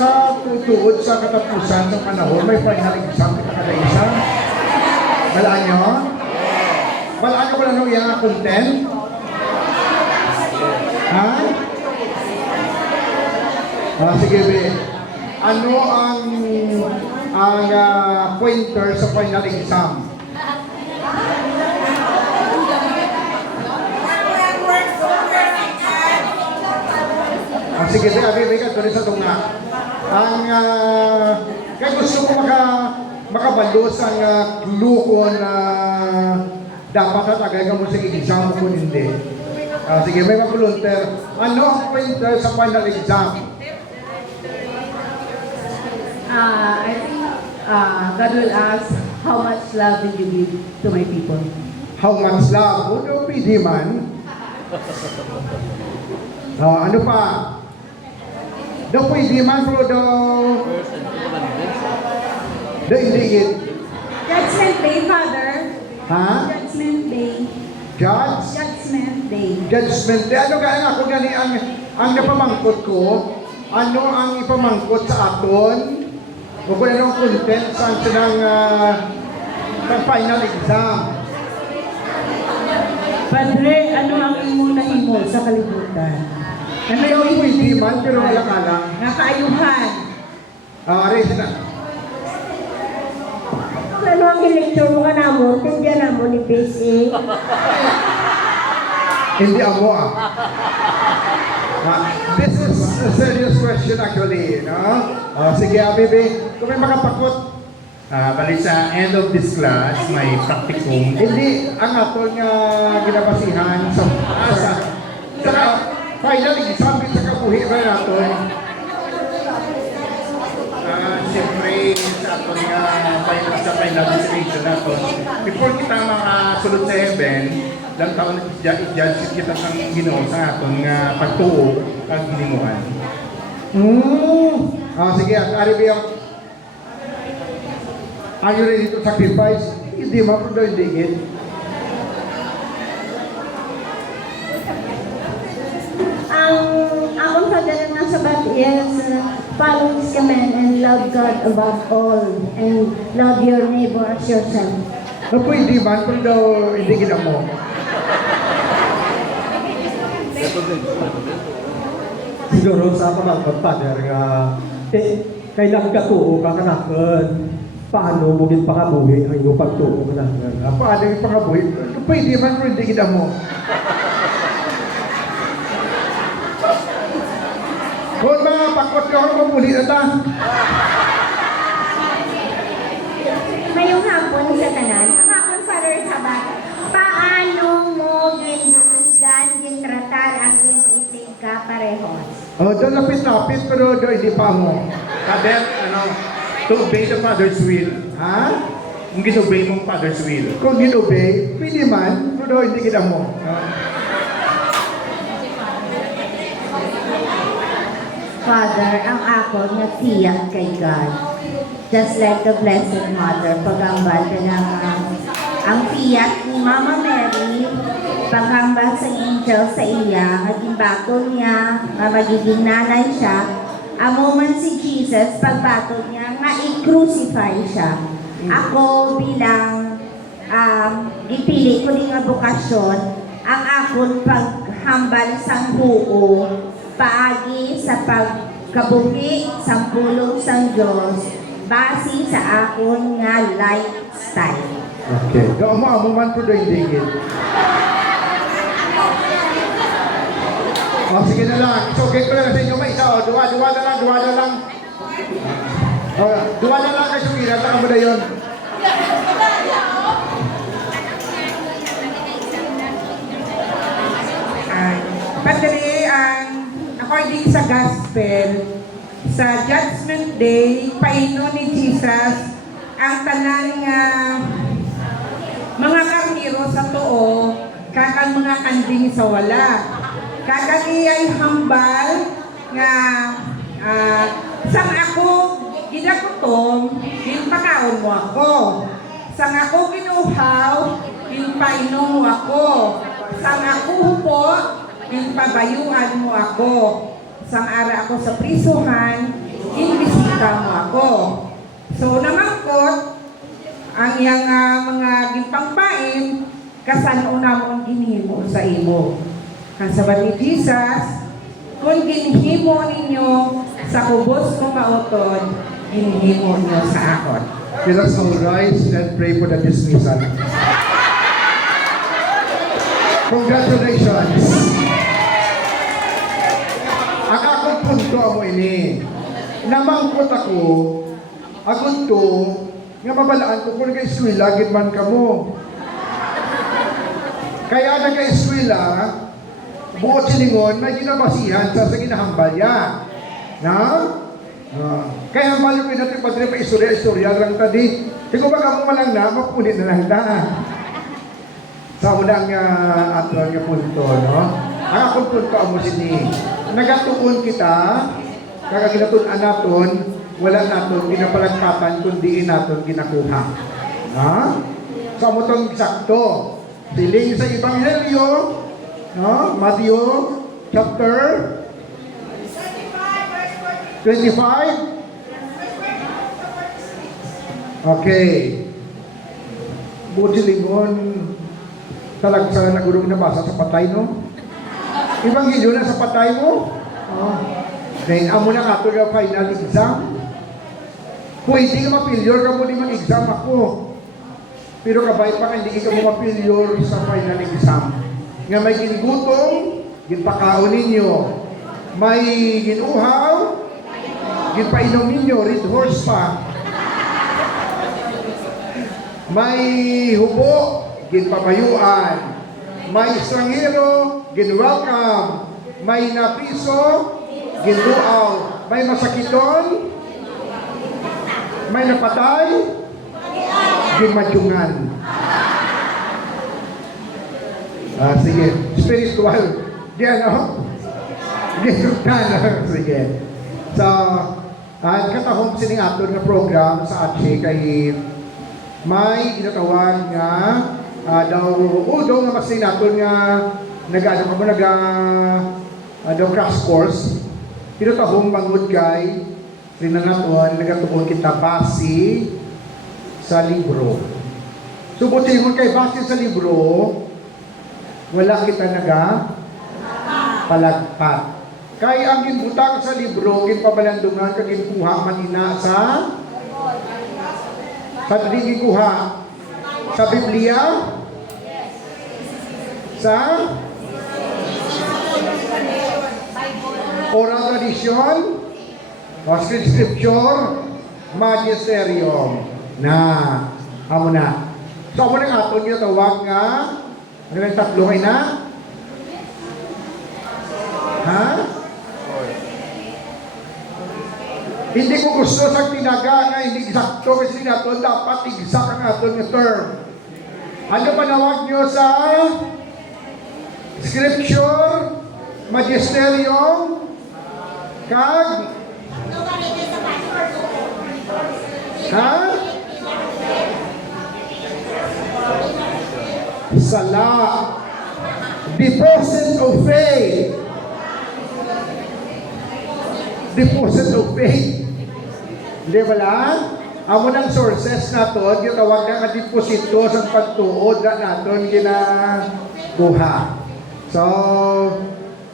sa tutuod sa katapusan ng panahon, may final exam kita kada isa. Balaan nyo? Balaan nyo kung ano yung content? Ha? Sige, be. Ano ang pointer sa final exam? Sige, be, abi, ka doon sa tunga. Kaya gusto ko makabalos ang luko na dapat natagay ka mo sa exam kung hindi. Sige, may mag-volunteer. Ano ang pointer sa final exam? I think God will ask, how much love will you give to my people? How much love? Ano pwede man? Ano pa? Daw pwede man, pero daw hindi it. Judgment Day, Father. Ha? Judgment Day. Judge? Judgment Day. Judgment Day. Ano kaya ako gani ang napamangkot ko? Ano ang ipamangkot sa aton? O kung anong content sa final exam? Padre, ano ang imo nahimo sa kalibutan? Ano yung pwede man, pero alang-alang. Nakaayuhan. Aray, sila. Ano ang lecture mo ka namon? Tindihan namon ni PC. Hindi ako this is a serious question actually, no? Sige, Abibi, kung may makapakot. Bali sa end of this class, may practicum. Hindi, ang atol nga ginabasihan sa final exam sa kabuhi ba natin? Siyempre, sa aton nga sa final destination natin. Before kita makasulod sa heaven, lang taon i-judge kita sa Ginoo sa aton nga pagtuo kag gilinguhan. Sige, Aribiyang. Are you ready to sacrifice? Hindi mo kung doon digit. Ang akong pagdating ng sabat is follow His command and love God above all and love your neighbor as yourself. Pwede man kung daw hindi kita mo. Siguro sa pamangkot, Father, nga kailang katuo ka kanakan. Paano mo din pakabuhi ang iyong pagtuo kanakan? Paano yung pangabuhi? Pwede man kung hindi kita mo. Kung mga pakot ka ako, mamuli na ta. Mayong hapon sa tanan, ang akong Father sabat, paano mo gintratar ang iyong isig ka parehos? Doon lapit-lapit, pero doon hindi pa mo. Father, to obey the Father's will. Ha? Kung gisobey mong Father's will. Kung ginobey, pwede man, pero doon hindi kita mo. Father, ang ako nga tiyak kay God. Just like the Blessed Mother, pagambal ka ng ang tiyak ni Mama Mary, paghambal sa angel sa iya, naging batol niya, nga magiging nanay siya, ang moment si Jesus, pagbatol niya, nga i-crucify siya. Ako bilang ipili ko din nga bukasyon, ang akong paghambal sa buo, paagi sa pagkabuhi sa pulong sa Diyos base sa akon nga lifestyle. Okay. Doon mo man po doon digit. Sige na lang. It's okay ko lang sa inyo. May isa. Duwa na lang. Duwa na lang kayo sumira. Taka mo na yun. Padre, according sa Gospel, sa Judgment Day, paino ni Jesus ang tanan nga mga karniro sa tuo, kakang mga kanding sa wala. Kakang iyay hambal nga sang ako gidakutom, yung pakaon mo ako. Sang ako ginuhaw, yung painom mo ako. Sang ako hupo, yung pabayuan mo ako. Sang ara ako sa prisuhan, inbisita mo ako. So namangkot, ang iyang mga gimpangpain, kasano-una mo ang ginhimo sa imo. Kasabat ni Jesus, kung ginhimo ninyo sa kubos mo kautod, ginhimo niyo sa akon. Let us all rise and pray for the dismissal. Congratulations! Ang akong punto mo ini, namangkot ako, agad to, nga mabalaan ko kung nag-eskwela, gitman ka mo. Kaya nag-eskwela, buot silingon, may ginabasihan sa ginahambal niya. Na? Kaya ang value ko natin padre pa istorya lang tadi. Kung baga mo malang na, mapunit na lang na. Sa unang atron nga punto, no? Ang akong punto mo sini. Nagatuon kita, kakaginatunan naton, wala naton ginapalagpatan kundi naton ginakuha. Ha? Sa mo tong eksakto. Siling sa Ebanghelyo, no? Matthew chapter 25. Okay. Buti lingon talagsa na gulong nabasa sa patay, no? Ebanghelyo na sa patay mo? Oh. Then, amo na nga ito yung final exam. Pwede ka ma-failure ka mo di mag-exam ako. Pero kabay pa ka, hindi ka mo ma-failure sa final exam. Nga may ginugutong, ginpakaon ninyo. May ginuhaw, ginpainom ninyo, red horse pa. May hubo, ginpabayuan. May estranghero, gin-welcome. May napiso, ginluaw. May masakiton, may napatay, ginmadyungan. Sige. Spiritual. Di ano? Ginlutan. Sige. So, katahong sining aton nga program sa Ache kay may ginatawag nga daw nga mas naton nga nag-ano ka mo daw crash course pinatahong mangud kay rinanaton nagatuon kita base sa libro. So buti mo kay base sa libro wala kita palagpat. Kay ang ginbutang sa libro ginpabalandungan kag ginkuha man ina sa gikuha sa Biblia, sa oral tradition, o scripture, magisterium. Amo na. So, amo na aton yung tawag nga, ano yung tatlo kayo na? Ha? Hindi ko gusto sa tinaga nga hindi eksakto kasi natin dapat exact ang aton nga term. Ano panawag nyo sa scripture, magisterium, kag? Ha? Sala. Deposit of faith. Deposit of faith. Hindi wala? Amo ng sources naton, yung tawag na deposito sa pagtuod na naton ginakuha. So,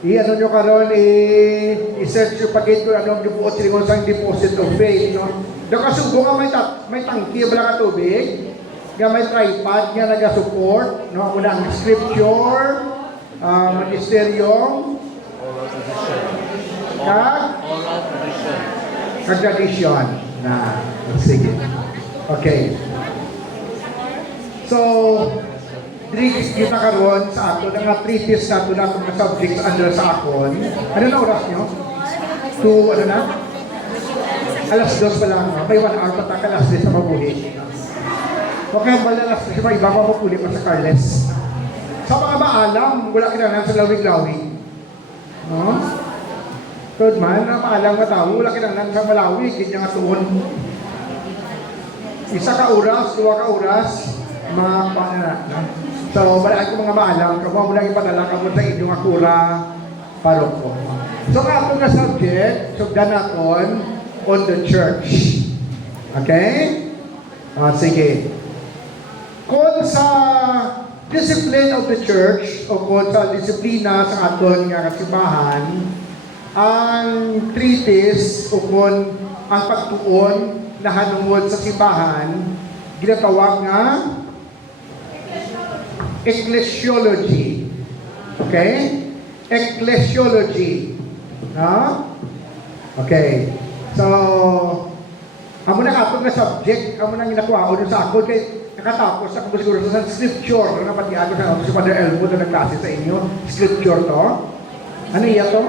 i-ano nyo karon i-search yung pagit ko anong deposit silingon sa deposit of faith, no? Doon kasubo nga may tangki bala ka tubig, nga may tripod nga naga-support, no? Una ang scripture, magisterium, kag tradition na sige. Okay. So, diri kita karon sa ato nga treatise nato na mga subjects under sa akon. Ano na oras nyo? To ano na? Alas 2 pa lang. May 1 hour pa ta alas 2 sa mabuhi. Okay, bala alas 2 pa iba mapuli pa sa Carles. Sa mga maalam, wala kinahanglan sa lawig-lawig. No? Third man, na maalam nga tao, wala kinahanglan sa malawig, kanya nga tuon. Isa ka oras, 2 ka oras, mga paana na. So, balaan ko mga maalam, kamo mo lang ipadala kamo sa inyong akura paroko. So, nga itong na subject, sugdan naton, on the church. Okay? Sige. Kung sa discipline of the church, o kung sa disiplina sa aton nga kasibahan, ang treatise o kung ang pagtuon na hanungod sa simbahan, ginatawag nga ecclesiology. Okay? Ecclesiology. No? Okay. So, amo na ato nga subject, amo na ginakuha o sa ako kay nakatapos ako siguro sa scripture na pati ako sa si Father Elmo na nagklase sa inyo. Scripture to. Ano iya to?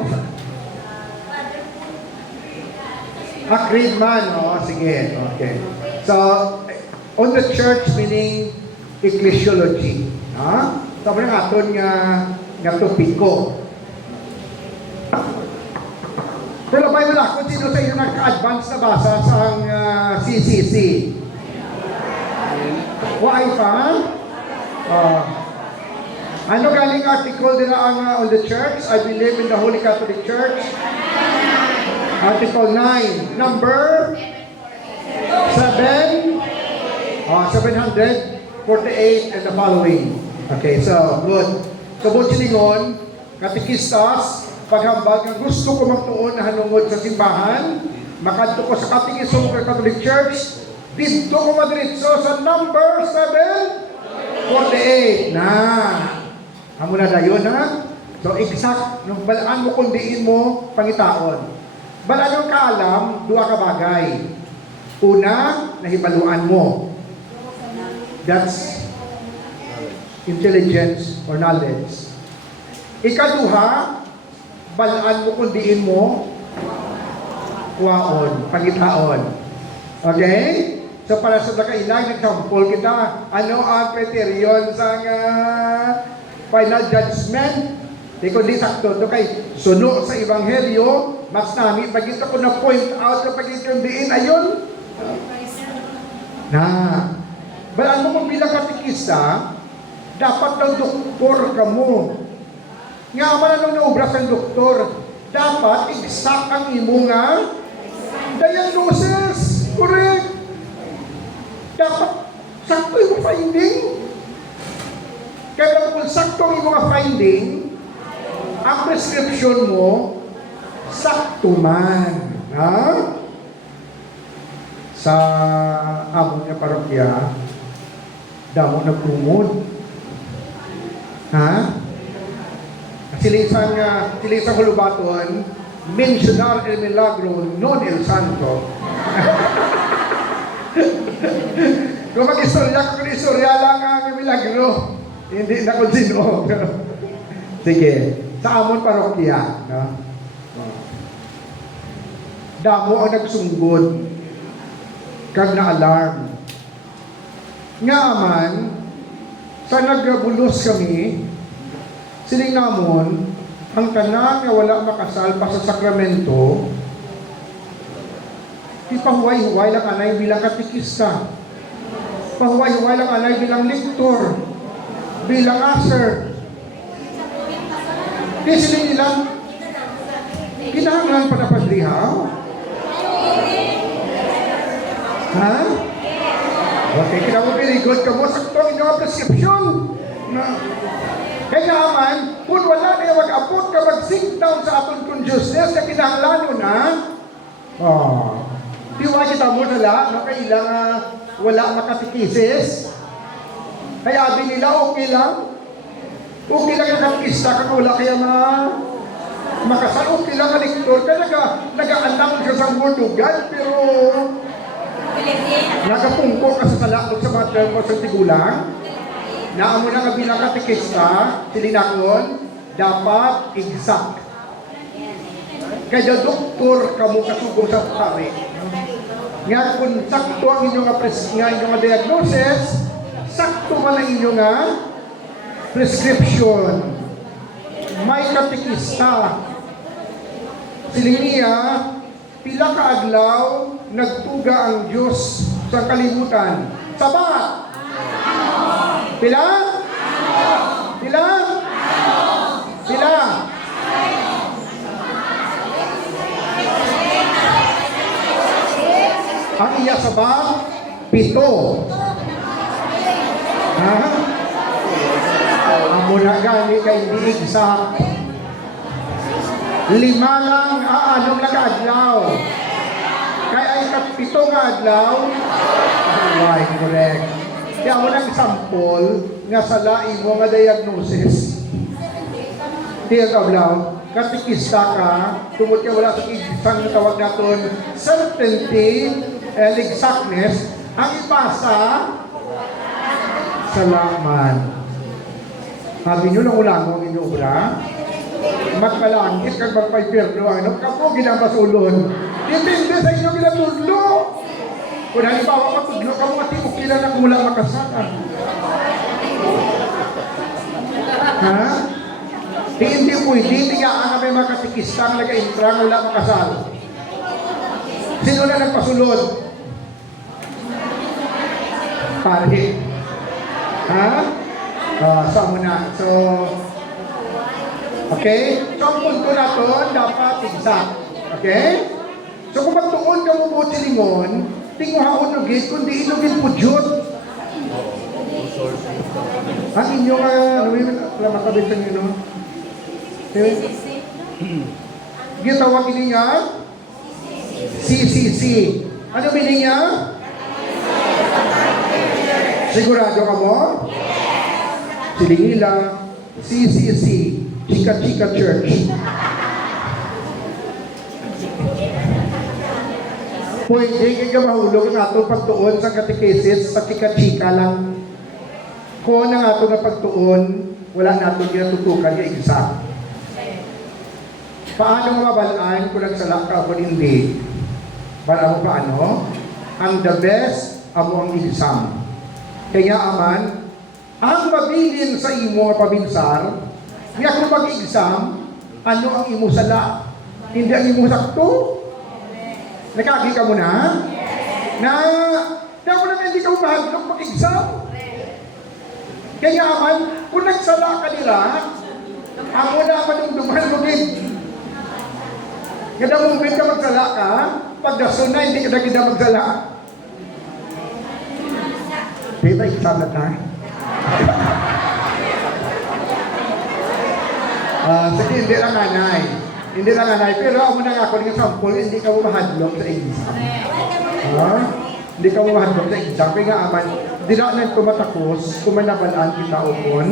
Grade man, oh, sige. Okay. So, on the church meaning ecclesiology. Ha? So, amo na aton nga topiko. Pero may wala kung sino sa inyo nagka-advance na basa sa CCC. Why pa? Ano galing article nila ang on the church? I believe in the Holy Catholic Church. Article 9. Number 748 and the following. Okay, so good. So, Butchilingon, katikistas, paghambal nga gusto ko magtuon na hanungod sa simbahan, makadto ko sa Katikismo ng Catholic Church, dito ko madiretso sa number 748 na. Amo na dayon ha? So exact, nung balaan mo kung diin mo pangitaon. Balaan ka alam, duha ka bagay. Una, nahibaluan mo. That's intelligence or knowledge. Ikaduha, balaan mo kung diin mo kuwaon, pangitaon. Okay? So para sa nakailang, nag-sample kita, ano ang kriteriyon sa final judgment? Di kundi sakto, ito kay suno sa Ebanghelyo, mas nami, pag ito ko na-point out na pag ito diin, ayun. Na, balaan mo kung bilang katikista, dapat daw doktor ka mo. Nga man anong naubra sa doktor, dapat exact ang imo nga diagnosis. Correct. Dapat sakto yung finding. Kaya kung sakto yung mga finding, ang prescription mo, sakto man. Ha? Sa among niya parokya, damo nagtumod. Ha? Sila isang hulubaton, mencionar el milagro, non el santo. Kung mag-istorya, kung istorya lang ang milagro, hindi na kung sino. Sige, sa amon parokya, no? Damo ang nagsunggod, kag na-alarm. Nga man, sa nagbulos kami, siling namon, ang tanan nga wala makasal pa sa sakramento, di pahuway-huway lang anay bilang katikista. Pahuway-huway lang anay bilang lektor, bilang aser. Di siling nilang, kinahanglan pa na padrihaw? Ha? Okay, very good ka mo. Sakto ang inyong prescription. Kaya naman, kung wala na yung mag-apot ka, mag-sink down sa aton consciousness na kinahanglan na, diwa kita mo nala, no, kailangan wala makatikisis. Kaya abi nila, okay lang. Okay lang yung katikista ka, wala kaya makasal. Okay lang ang lektor. Kaya nag-aanang ka sa mordugan, pero nagapungko ka sa salakot sa mga termo sa tigulang. Naamo na nga bilang katikista, silinakon, dapat exact. Kaya doktor kamo kasugong sa pari. Nga kung sakto ang inyong diagnosis, sakto man ang inyong prescription. May katikista. Siling niya, pila ka adlaw, nagtuga ang Diyos sa kalibutan. Sabat! Pila? Pila? Pila? Ang iya sabang 7. Ha? Amo na gani kay hindi exact. 5 lang anong nag-adlaw. Kaya ay kat-7 nga adlaw. Right, correct. Kaya mo nang sample nga sa laing mo nga diagnosis. Tiyak ablaw, katikista ka, tungkol ka wala sa isang tawag natin, certainty and exactness, ang ipasa sa laman. Sabi nyo lang ulang mo ang inyobra, magpalangit kag magpayperno, ano, kako ginamasulon. Depende sa inyo ginatudlo. Kung halimbawa matudlo ka mo at ukila na kung wala makasaka. Ha? Hindi pwede, hindi nga may mga katikista nga nag-intra wala makasal. Sino na nagpasulod? Pare. Ha? Saan mo na? So, okay? So, ang punto na to, dapat exact. Okay? So, kung magtuon ka mo po si Limon, tinguhaon nugit, kundi inugin po Diyot. Ang inyong, ano yun, makabitan nyo, no? Gitawag ini niya? CCC. Ano meaning niya? Sigurado ka mo? Silingila, CCC, Chika Chika Church. Pwede kayo mahulog ang atong pagtuon sa katekesis sa Chika Chika lang. Kung ang atong na pagtuon, wala natin ginatutukan yung exact. Paano mabalaan kung nagsala ka o hindi? Para mo paano? Ang the best, amo ang exam. Kaya aman, ang mabilin sa imo nga pabinsar, nga kung mag-exam, ano ang imo sala? Hindi ang imo sakto? Nakagi ka mo na? Na, daw na hindi ka mahadlok mag-exam. Kaya aman, kung nagsala ka nila, amo na manungduman mo din. Kada moment ka magsala ka, pagdason na, hindi ka na kita magsala. Dito, exam na tayo. Sige, hindi lang anay. Hindi lang anay. Pero ako na nga ako ng sample, hindi ka mo mahadlok sa exam. Hindi ka mo mahadlok sa exam. Kaya nga aman, di na nang tumatakos, kumanabalaan kita upon,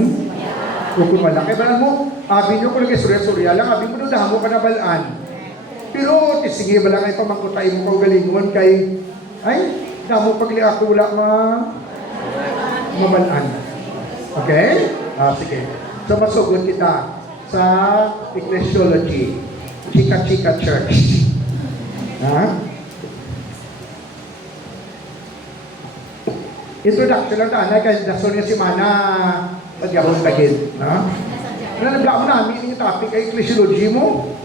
o kumala. Kaya ba mo, abi nyo kung nag-surya-surya lang, abi mo doon mo ka nabalaan. Pero, sige ba lang ay pamangkutay mo kung galingon kay, ay, damo pagli ako wala mabalaan. Okay? Sige. So, masugod kita sa ecclesiology, Chika Chika Church. Introduction lang taanay kasi dason niya si Mana pagyabon tagid. Ano naglaom namin yung topic ay ecclesiology mo?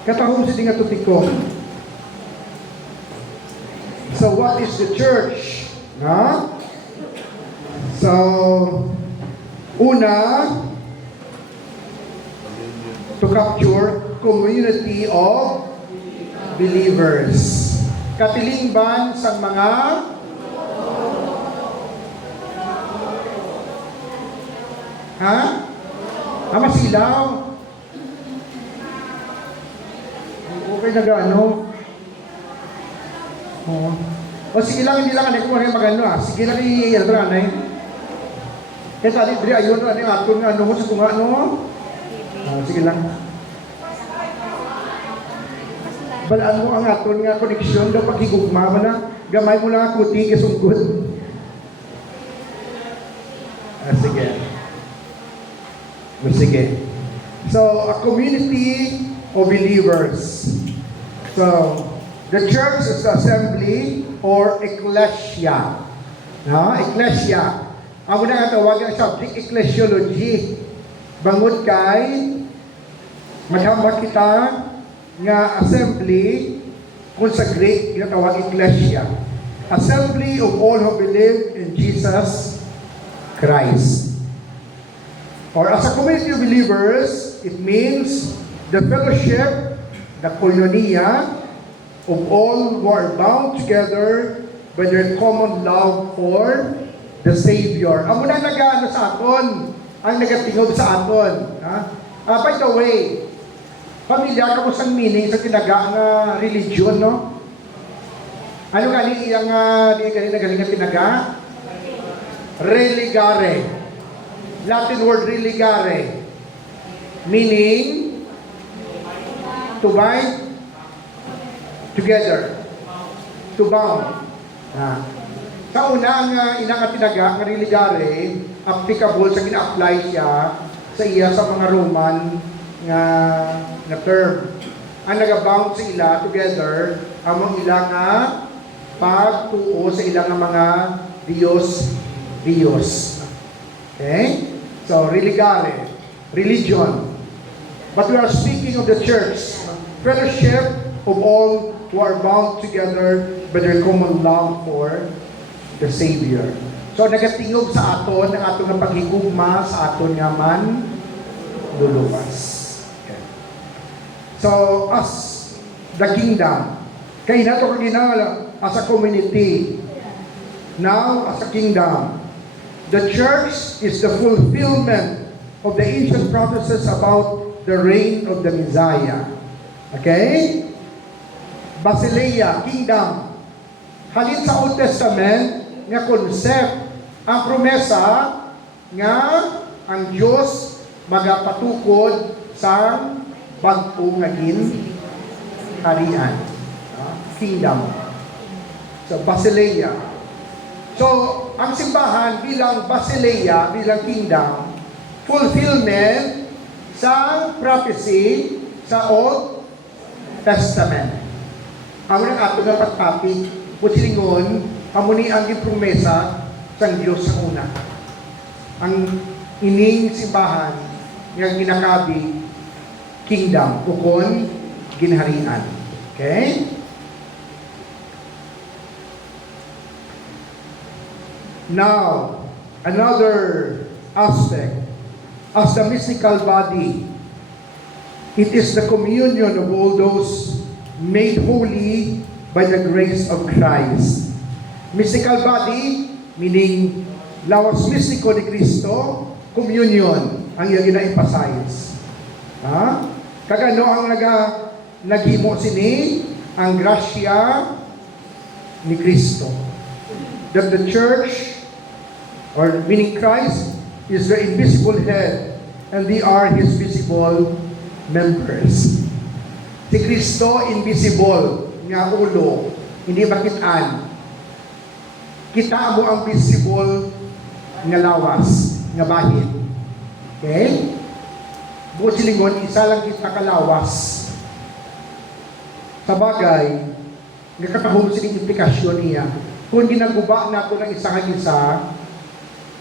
Katahong si nga tutiko. So, what is the church? So, una, to capture community of believers. Katilingban sa mga masilaw. Okay na gaano? O sige lang, hindi lang anay kung ano yung magano Sige lang ano lang anay. Kaya tali, diri ayun, ano yung aton nga, ano sa kung ano. Sige lang. Balaan mo ang aton nga koneksyon daw paghigugma mo na. Gamay mo lang ako, ti, kasungkod. Sige. Sige. So, a community of believers. So, the church is the assembly or ecclesia. Ecclesia. Ang una nga tawag ang subject, ecclesiology. Bangod kay, maghambak kita nga assembly kung sa Greek, ginatawag ecclesia. Assembly of all who believe in Jesus Christ. Or as a community of believers, it means the fellowship, the koinonia, of all who are bound together by their common love for the Savior. Amo na nag-ano sa aton, ang nagatingog sa aton. By the way, pamilya, kamusang meaning sa tinaga nga religion, no? Ano gali iyang galing nga tinaga? Religare. Latin word religare. Meaning, to bind together. To bound. Sa una, ang inakatinaga, ang religare, applicable sa gina-apply siya sa iya sa mga Roman nga term. Ang nag-bound sa ila together, among ila nga pagtuo sa ilang mga Diyos. Okay? So, religare, religion. But we are speaking of the church, fellowship of all who are bound together by their common love for the Savior. So, nagatingog sa aton ang aton nga paghigugma sa aton nga man luluwas. Okay. So, as the kingdom, kaya nato kagina as a community, now as a kingdom, the church is the fulfillment of the ancient prophecies about the reign of the Messiah. Okay? Basileia, kingdom. Halin sa Old Testament, nga concept, ang promesa nga ang Diyos magapatukod sa bagong naging harian. Kingdom. So, Basileia. So, ang simbahan bilang Basileia, bilang kingdom, fulfillment sa prophecy sa Old Testament. Ang ato nga pagtapik, pusilingon, amuni ang promesa sa Diyos sa una. Ang ining simbahan nga ginakabi kingdom, ukon ginharian. Okay? Now, another aspect, as the mystical body, it is the communion of all those made holy by the grace of Christ. Mystical body, meaning lawas mistiko ni Kristo, communion, ang iyang gina-emphasize. Kagano ang naghimo sini, ang grasya ni Kristo. That the church, or meaning Christ, is the invisible head, and they are His visible members. Si Kristo, invisible, nga ulo, hindi makitaan. Kita mo ang visible nga lawas, nga bahin. Okay? Bukod silingon, isa lang kita kalawas. Sa bagay, nagkakahulog siling implikasyon niya. Kung ginaguba nato ng isa kag isa,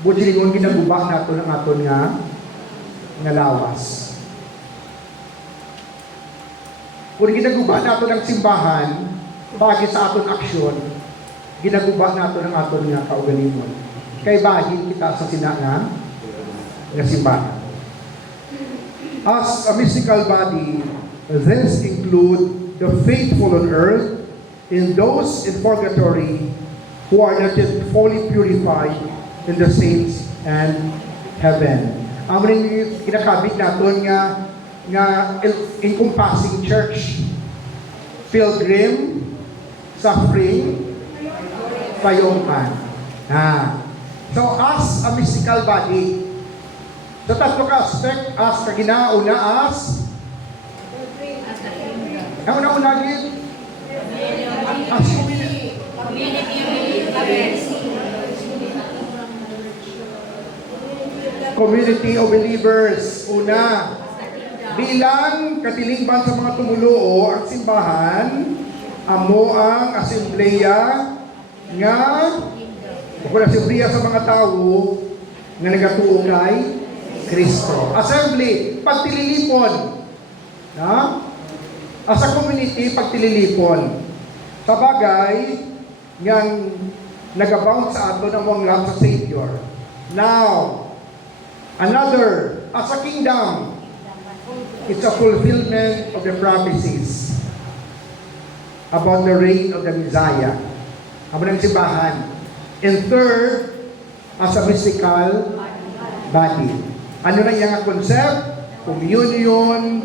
bukod silingon, ginaguba nato ng aton nga lawas. Kung ginaguba nato ng simbahan, bagay sa aton aksyon, ginaguba nato ng aton nga kaugalingon. Kay bahin kita sa sinangan nga simbahan. As a mystical body, this include the faithful on earth and those in purgatory who are not yet fully purified in the saints and heaven. Ang kinakabit naton nga encompassing church, pilgrim, suffering, payongkan. So, as a mystical body, sa tatlo ka aspect, as kaginauna as ang una-una din as community of believers. Una, bilang katilingban sa mga tumuluo, ang simbahan, amo ang asembleya nga kung asembleya sa mga tao nga nagatuo kay Kristo. Assembly, pagtililipon. As a community, pagtililipon. Sa bagay, ngang nagabound sa ato ng mga love sa Savior. Now, another, as a kingdom, it's a fulfillment of the prophecies. about the reign of the Messiah. Amo ng simbahan. And third, as a mystical body. Ano na iyang concept? Communion,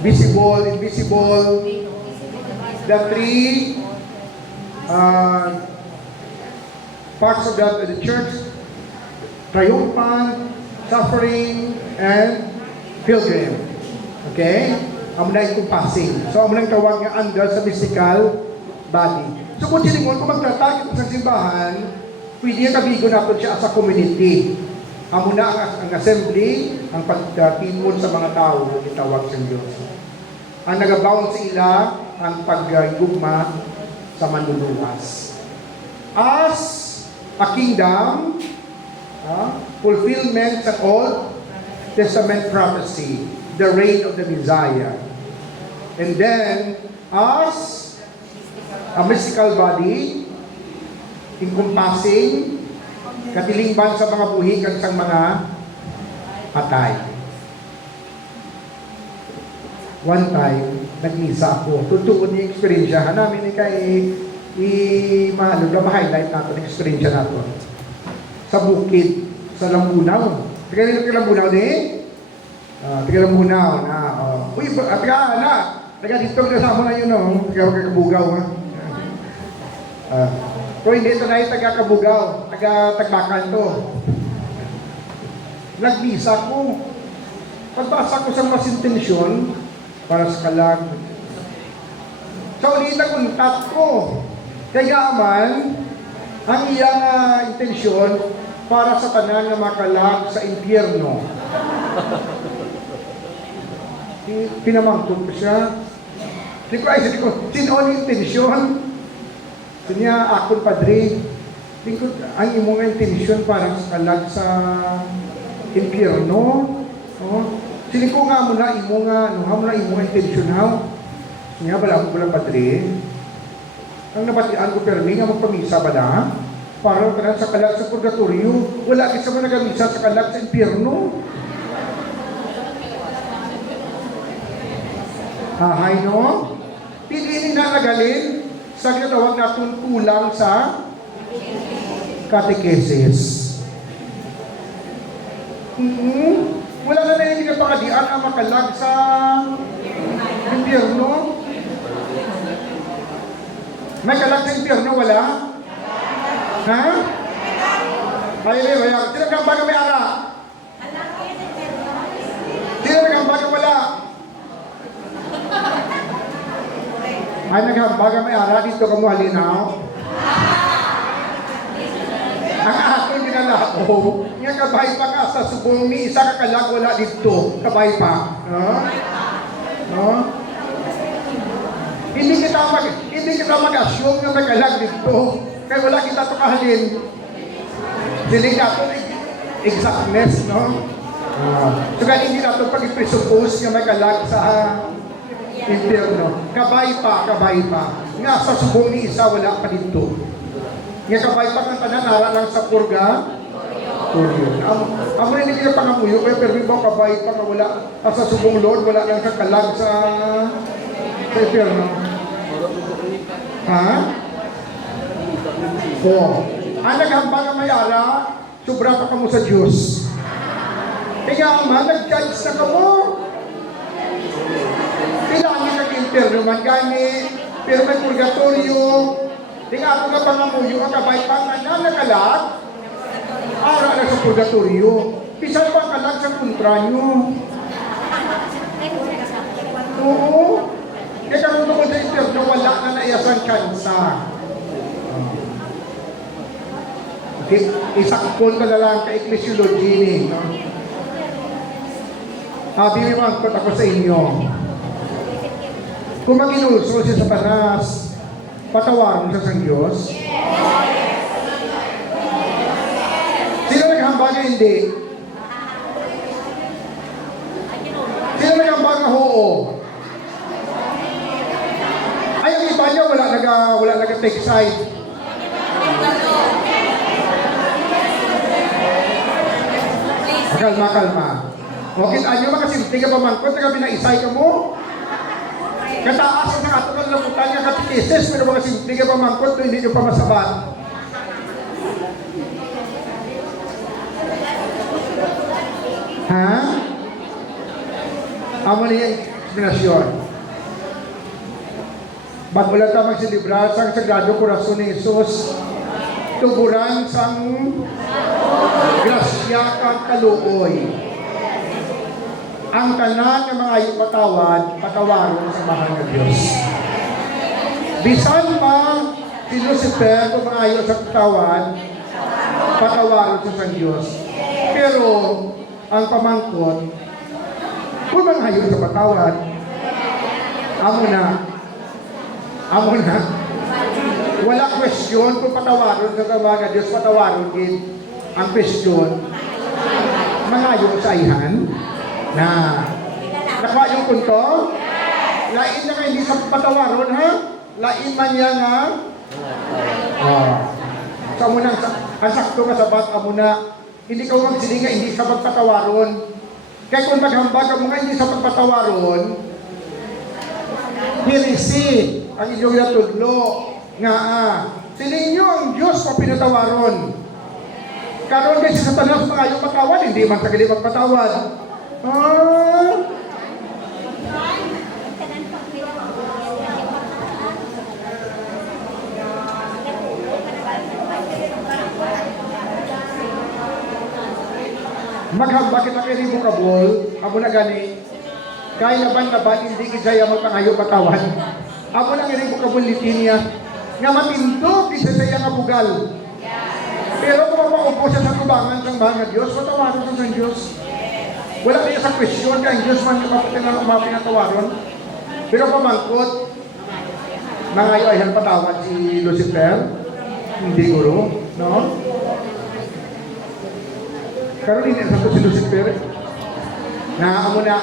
visible, invisible, the three parts of the church, triumphant, suffering, and pilgrim. Okay? Amo na encompassing. So, amo na tawag nga under sa mystical body. So, kung siningon, kung magtatagit sa simbahan, pwede kabigo natin siya as a community. Amo na ang assembly, ang pagtimod sa mga tao na itawag sa Diyos. Ang nagabaon sa ila, ang paggugma sa manluluwas. As a kingdom, fulfillment sa Old Testament prophecy, the reign of the Messiah. And then, as a mystical body, encompassing, katilingban sa mga buhi kag sa mga patay. One time, nag-misa ako. Tutuon yung experience namin ni kay ma-highlight natin ang experience natin. Sa bukid, sa Lambunaw. Tiga Lambunaw din? Tiga Lambunaw na. Uy, tiga dito kasama na yun, no? Tiga Kabugaw, ha? Kung hindi ito na yung taga-Kabugaw, taga-Tagbakan to. Nag-misa ko. Pagbasa ko sa mas intensyon para sa kalag. Sa ulitan untat ko. Kaya man, ang iyang intensyon para sa tanan na makalag sa impyerno. Pinamangkot ko siya. Hindi ko, sino ang intensyon? Kanya akon padre, tingkod ang imong intensyon parang kalag sa impyerno. Sili ko nga mo na imong intensyon ha. Kanya bala ko pala padre. Ang nabatian ko permi nga magpamisa ba na? Para ka sa kalag sa purgatorio. Wala kasi mo nagamisa sa kalag sa impyerno. Hahay no? Piliin na nagalin sa kinatawag natin kulang sa catechesis. Wala na hindi na pakadian ang makalag sa impyerno. May kalag sa impyerno, wala? Ha? Ay, sino nagkambaga may ara? Sino nagkambaga wala? Ay, naghambaga may ara dito ka mo halinaw. Ang aking ginalao, nga kabay pa ka sa subong ni isa ka kalag wala dito. Kabay pa. No? Hindi kita mag-assume nga may kalag dito. Kaya wala kita ito kahalin. Dili na ito exactness, no? So kaya hindi na ito pag-presuppose nga may kalag sa impyerno. Kabay pa. Nga sa subong ni isa, wala pa dito. Nga kabay pa ng tanan, nara lang sa purga. Amo rin hindi na pangamuyo, kaya pero ba kabay pa nga wala. Sa subong Lord, wala lang sa kalag sa impyerno. Ha? Ang naghambang ang mayara, sobra pa kamo sa Diyos. Kaya man, nag-judge na kamo. Kailangan nag-impyerno man gani, pero may purgatorio. Di nga ako nga pangamuyo, ang kabay pa nga na nakalag, ara na sa purgatorio. Pisan pa kalag sa kontra nyo. Oo. Kaya karoon ko sa impyerno, wala na naiyasang kansa. Okay, isakpon ka na lang ka ecclesiology ni. No? Bimimangkot ako sa inyo. Kung mag-inulso siya sa panas, patawarin siya sa Diyos? Sino naghambaga hindi? Sino naghambaga oo? Ay, ang iba niya wala nag-take side. Kalma. Okay, anyo makasimti ka pa man ko, taga binaisay ka mo? Kataas ang ato ng labutan nga katikistis, pero mga simple nga pamangkot, hindi nyo pa masabat. Ha? Amo niya yung explanasyon. Bago lang ta magsilibrar sa Sagrado Corazon ni Jesus, tuguran sang grasya kang kaluoy. Ang tanan ng mga patawad, patawaron sa mahal ng Diyos. Bisan pa si Lucifer kung mga ayaw sa patawad, patawaron sa Diyos. Pero ang pamangkot, kung mga ayaw sa patawad, amo na. Wala question kung patawaron sa mga Diyos, patawaron din. Ang question, mga ayaw sa ihan, na nakuha yung punto? Lain na nga hindi sa patawaron, ha? Lain man niya nga. Sa mo nang ang sakto nga sabat amo na hindi ka magsilinga, hindi sa pagpatawaron. Kaya kung maghambag ka mo nga hindi sa pagpatawaron, hirisi ang inyong natudlo nga siling nyo ang Diyos o pinatawaron. Karon kasi sa tanas mga ayaw patawad, hindi man tagali magpatawad. Maghamba kita kay Ribo Kabol, amo na gani, kaya laban, hindi kisaya magpangayo patawad. Amo lang Ribo Kabol litinya, nga matindog, isa saya nga bugal. Pero kung maupo siya sa kubangan ng bahang Diyos, patawaron ng Diyos. Wala kayo sa question, kaya ang Diyos man pinatawaron. Pero pamangkot, nangayo ay patawad si Lucifer, hindi guro, no? Karon hindi sa si Lucifer. Naamo na.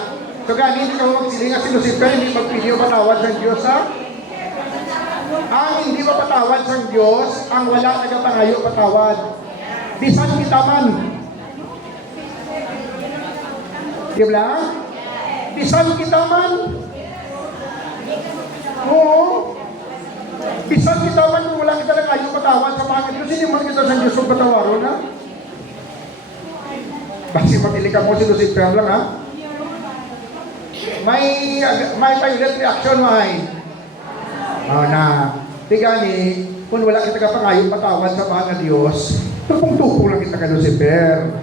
So gani hindi ka magsilinga si Lucifer, hindi magpiliw patawad sa Diyos, ha? Ang hindi mapatawad sa Diyos, ang wala nagapangayo patawad. Bisan kita man. Di ba? Bisan kita man. Oo. Bisan kita man kung wala kita nagayo patawad sa mga Diyos, hindi man kita sa Diyos kung patawaron, ha? Basi matilikan mo si Lucifer lang, ha? May violent reaction, na tigani, kung wala kita kapangayon patawad sa mga Diyos, tupong-tupong lang kita ka Lucifer.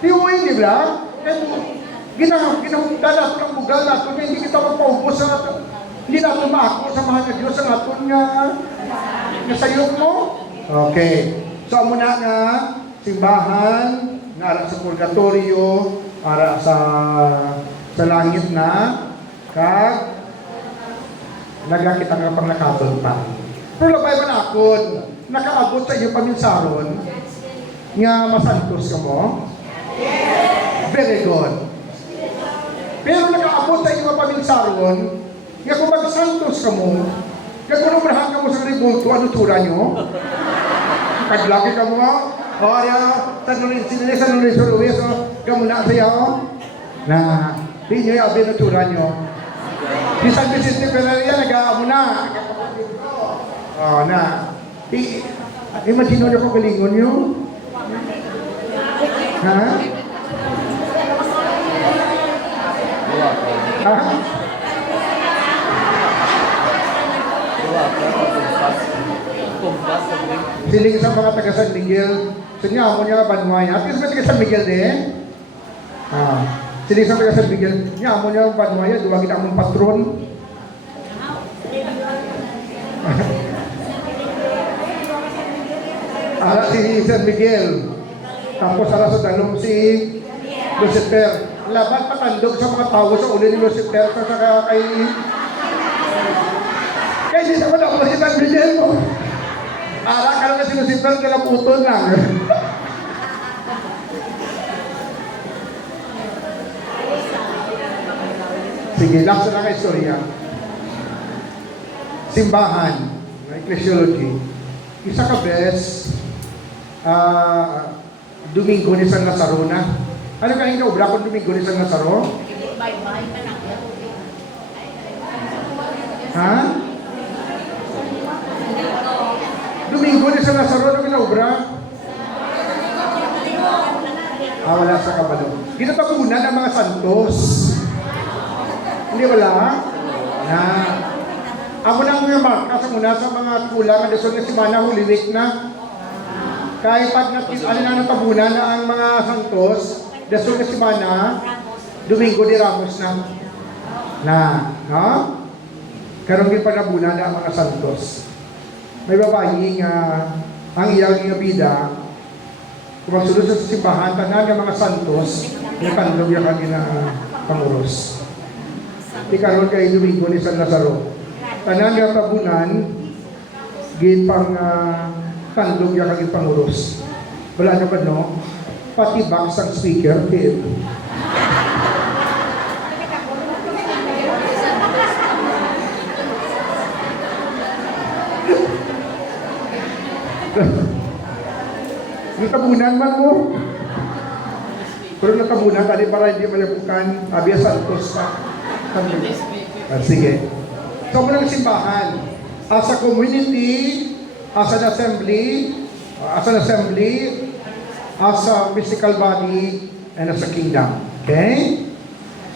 Di uwi, di ba? Ginahundala ko ng bugal natin, hindi kita magpaubos sa hindi natin maako sa mga Diyos ang aton nga nasayok mo. Okay. So, amo na nga simbahan, nga ara sa purgatorio, ara sa langit na, kag nagakita nga pang nakatol pa. Pero labay man akon, nakaabot sa iyo paminsaron, nga masantos ka mo? Very good. Pero nakaabot sa iyo paminsaron, nga kung magsantos ka mo, nga kung umrahan ka mo sa ribulto, ano tura nyo? Kaglaki ka mo, tanunin sa Luis, gamuna sa iyo, na di nyo yung abin na tura nyo. Di San Vicente Ferreria, nag-aamo na. Imagino nyo kung galingon nyo. Ha? Siling sa mga taga San Miguel, sinya mo niya Banwaya. At least taga San Miguel din. Siling sa taga San Miguel, niya mo niya Banwaya, duwagin among patron. Ala si San Miguel. Tapos ala sa dalong si Lucifer. Laban patandog sa mga tao sa uli ni Lucifer sa kay hindi naman ako si San Miguel mo. Ala ka lang si Lucifer kalaputon lang. Sige, laksa na ka istorya. Simbahan, ecclesiology. Isa ka bes, Domingo ni San Lazaro na. Ano ka ikaw, obra kung Domingo ni San Lazaro? Ha? Domingo ni San Lazaro, ano kinaobra? Wala sa kabalo. Ginatapunan ang mga santos. Hindi wala? Na. Ako nang marka sa muna sa mga kulang na desol na simana, Holy Week na. Kahit pag natabunan na ang mga santos, desol na simana, Domingo de Ramos na. No? Karon din panabunan na ang mga santos. May babae nga ang iyang bida, kung magsulod sa simbahan, tanan ng mga santos, nakandog yung kagina panguros. Ikaroon kay Domingo ni San Lazaro. Tanan ng tabunan, gipang tandog yung kagina panguros. Wala na ba no? Pati box ang speaker, kid. Natabunan man mo. Pero natabunan, tadi para hindi malabukan, abya santos pa. Sige. So, muna simbahan. As a community, as an assembly, as a mystical body, and as a kingdom. Okay?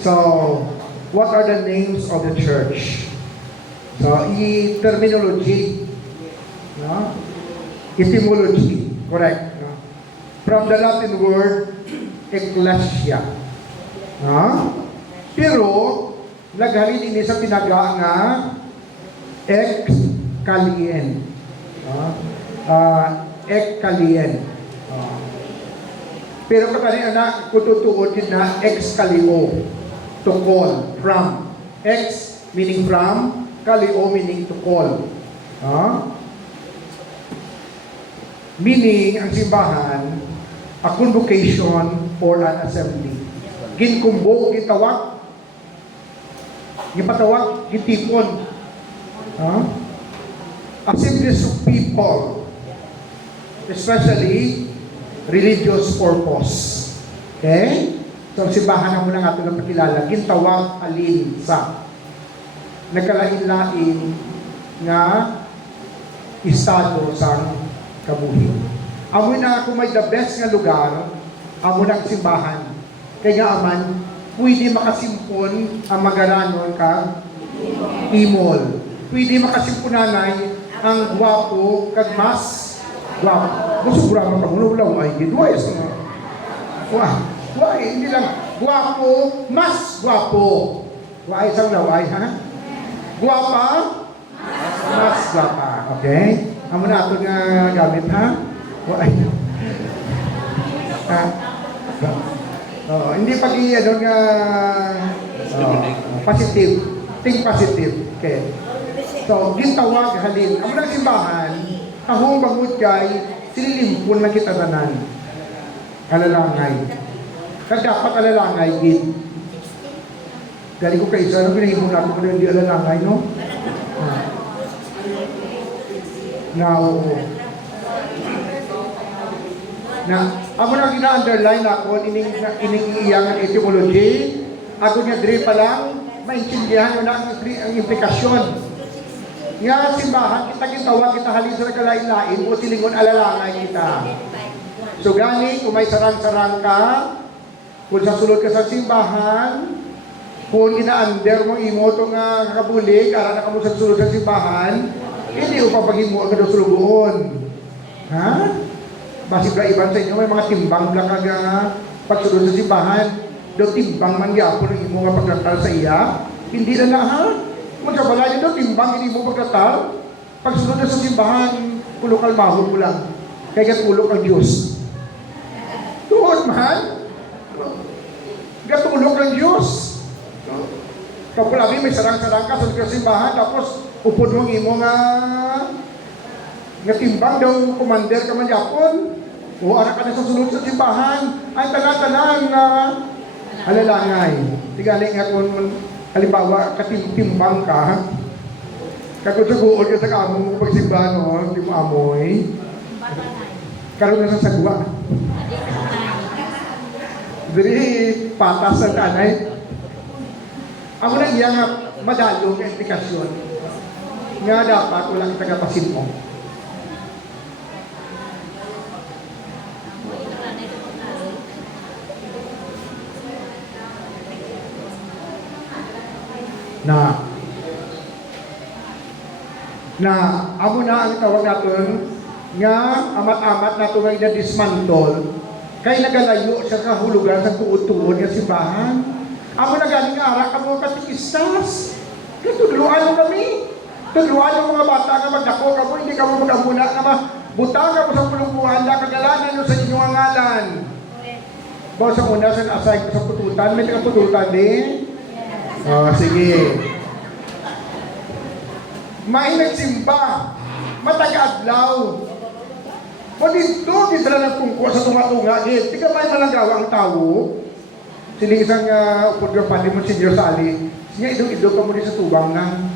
So, what are the names of the church? So, terminology. No? Etymology. Correct. No? From the Latin word, ecclesia. No? Pero, naghalin ini sa pinaga nga ekkalien. Ekkalien. Pero katali na kututuod din na exkalio. To call. From. Ex meaning from. Kalio meaning to call. Meaning, ang simbahan, a convocation or an assembly. Ginkumbo, gitawag, gipatawag, gitipon. Assemblies of people, especially religious purpose. Okay? So, ang simbahan na muna nga ito ng pakilala, gintawag alin sa nagkalain-lain nga estado sa kabuhi. Amo na kung may the best nga lugar, amo na ang simbahan. Kaya nga aman, pwede makasimpon ang magaranon ka imol. Pwede makasimpunanay ang gwapo kag mas gwapo. Masubra man ka muna, wala ay gidwayas nga. Why? Hindi lang gwapo, mas gwapo. Why isang laway, ha? Gwapa, mas gwapa. Okay? Amo na ito nga gamit, ha? Why? Hindi pag-i-ano nga positive. Think positive. Okay. So, gintawag halin. Amo na simbahan, ahong bangod kay sililimpon na kita tanan. Alalangay. Kaya dapat alalangay din. Galing ko kay isa, ano pinahimon natin kung hindi alalangay, no? Na ako na gina-underline ako ining-iyangan etymology. Ako nga diri pa lang maintindihan na ang implikasyon. Nga simbahan kita gitawag kita halin sa kalain-lain o silingon alalangay kita. So gani kung may sarang-sarang ka, kung sa sulod ka sa simbahan, kung ina-under mo imo to nga kabulig, ara na kamo sa sulod sa simbahan, hindi o papagin mo agad sa lugoon. Ha? Basig ka iban sa inyo, may mga timbang lang kaga pagsunod sa simbahan. Daw timbang man gyapon ang imo nga pagdatal sa iya. Hindi na na ha? Magkabala nyo daw timbang hindi mo pagdatal. Pagsunod na sa simbahan, pulok kalmahon mo lang. Kaya pulok ang Diyos. Tuod man. Gatulok ang Diyos. Kapag labi may sarang-sarang ka sa simbahan, tapos upod mong imo nga timbang daw commander ka man yapon. O ara ka na sa sulod sa simbahan, ay tanan-tanan na alalangay. Tigaling nga kung halimbawa katimbang ka, kakusuguod ka sa kamong mo pagsimbahan, no? Hindi mo amoy. Karoon na sa sagwa. Very patas sa tanay. Ako na iya nga madalo ng implikasyon nga dapat walang tagapasin mo. Na amo na ang tawag natin nga amat-amat na ito nga dismantle kay nagalayo sa kahulugan sa tuod-tuod nga simbahan. Amo na galing arak ang mga katikistas. Kaya tudluan mo kami. Tudluan ang mga bata nga magdako ka mo, hindi ka mo mag-amuna nga butang ka mo sa pulungkuhan na kagalanan nyo sa inyong ngalan. Bawa sa una, sa asay ko sa pututan, may nakapututan din. Oh, sige. Mainag simba, mataga-adlaw. O dito, dito na nagtungko sa tunga-tunga. Tika may malanggawa ang tao. Sili isang upod yung pati mo, Senyor Sali. Siya, idong-idong ka mo din sa tubang na.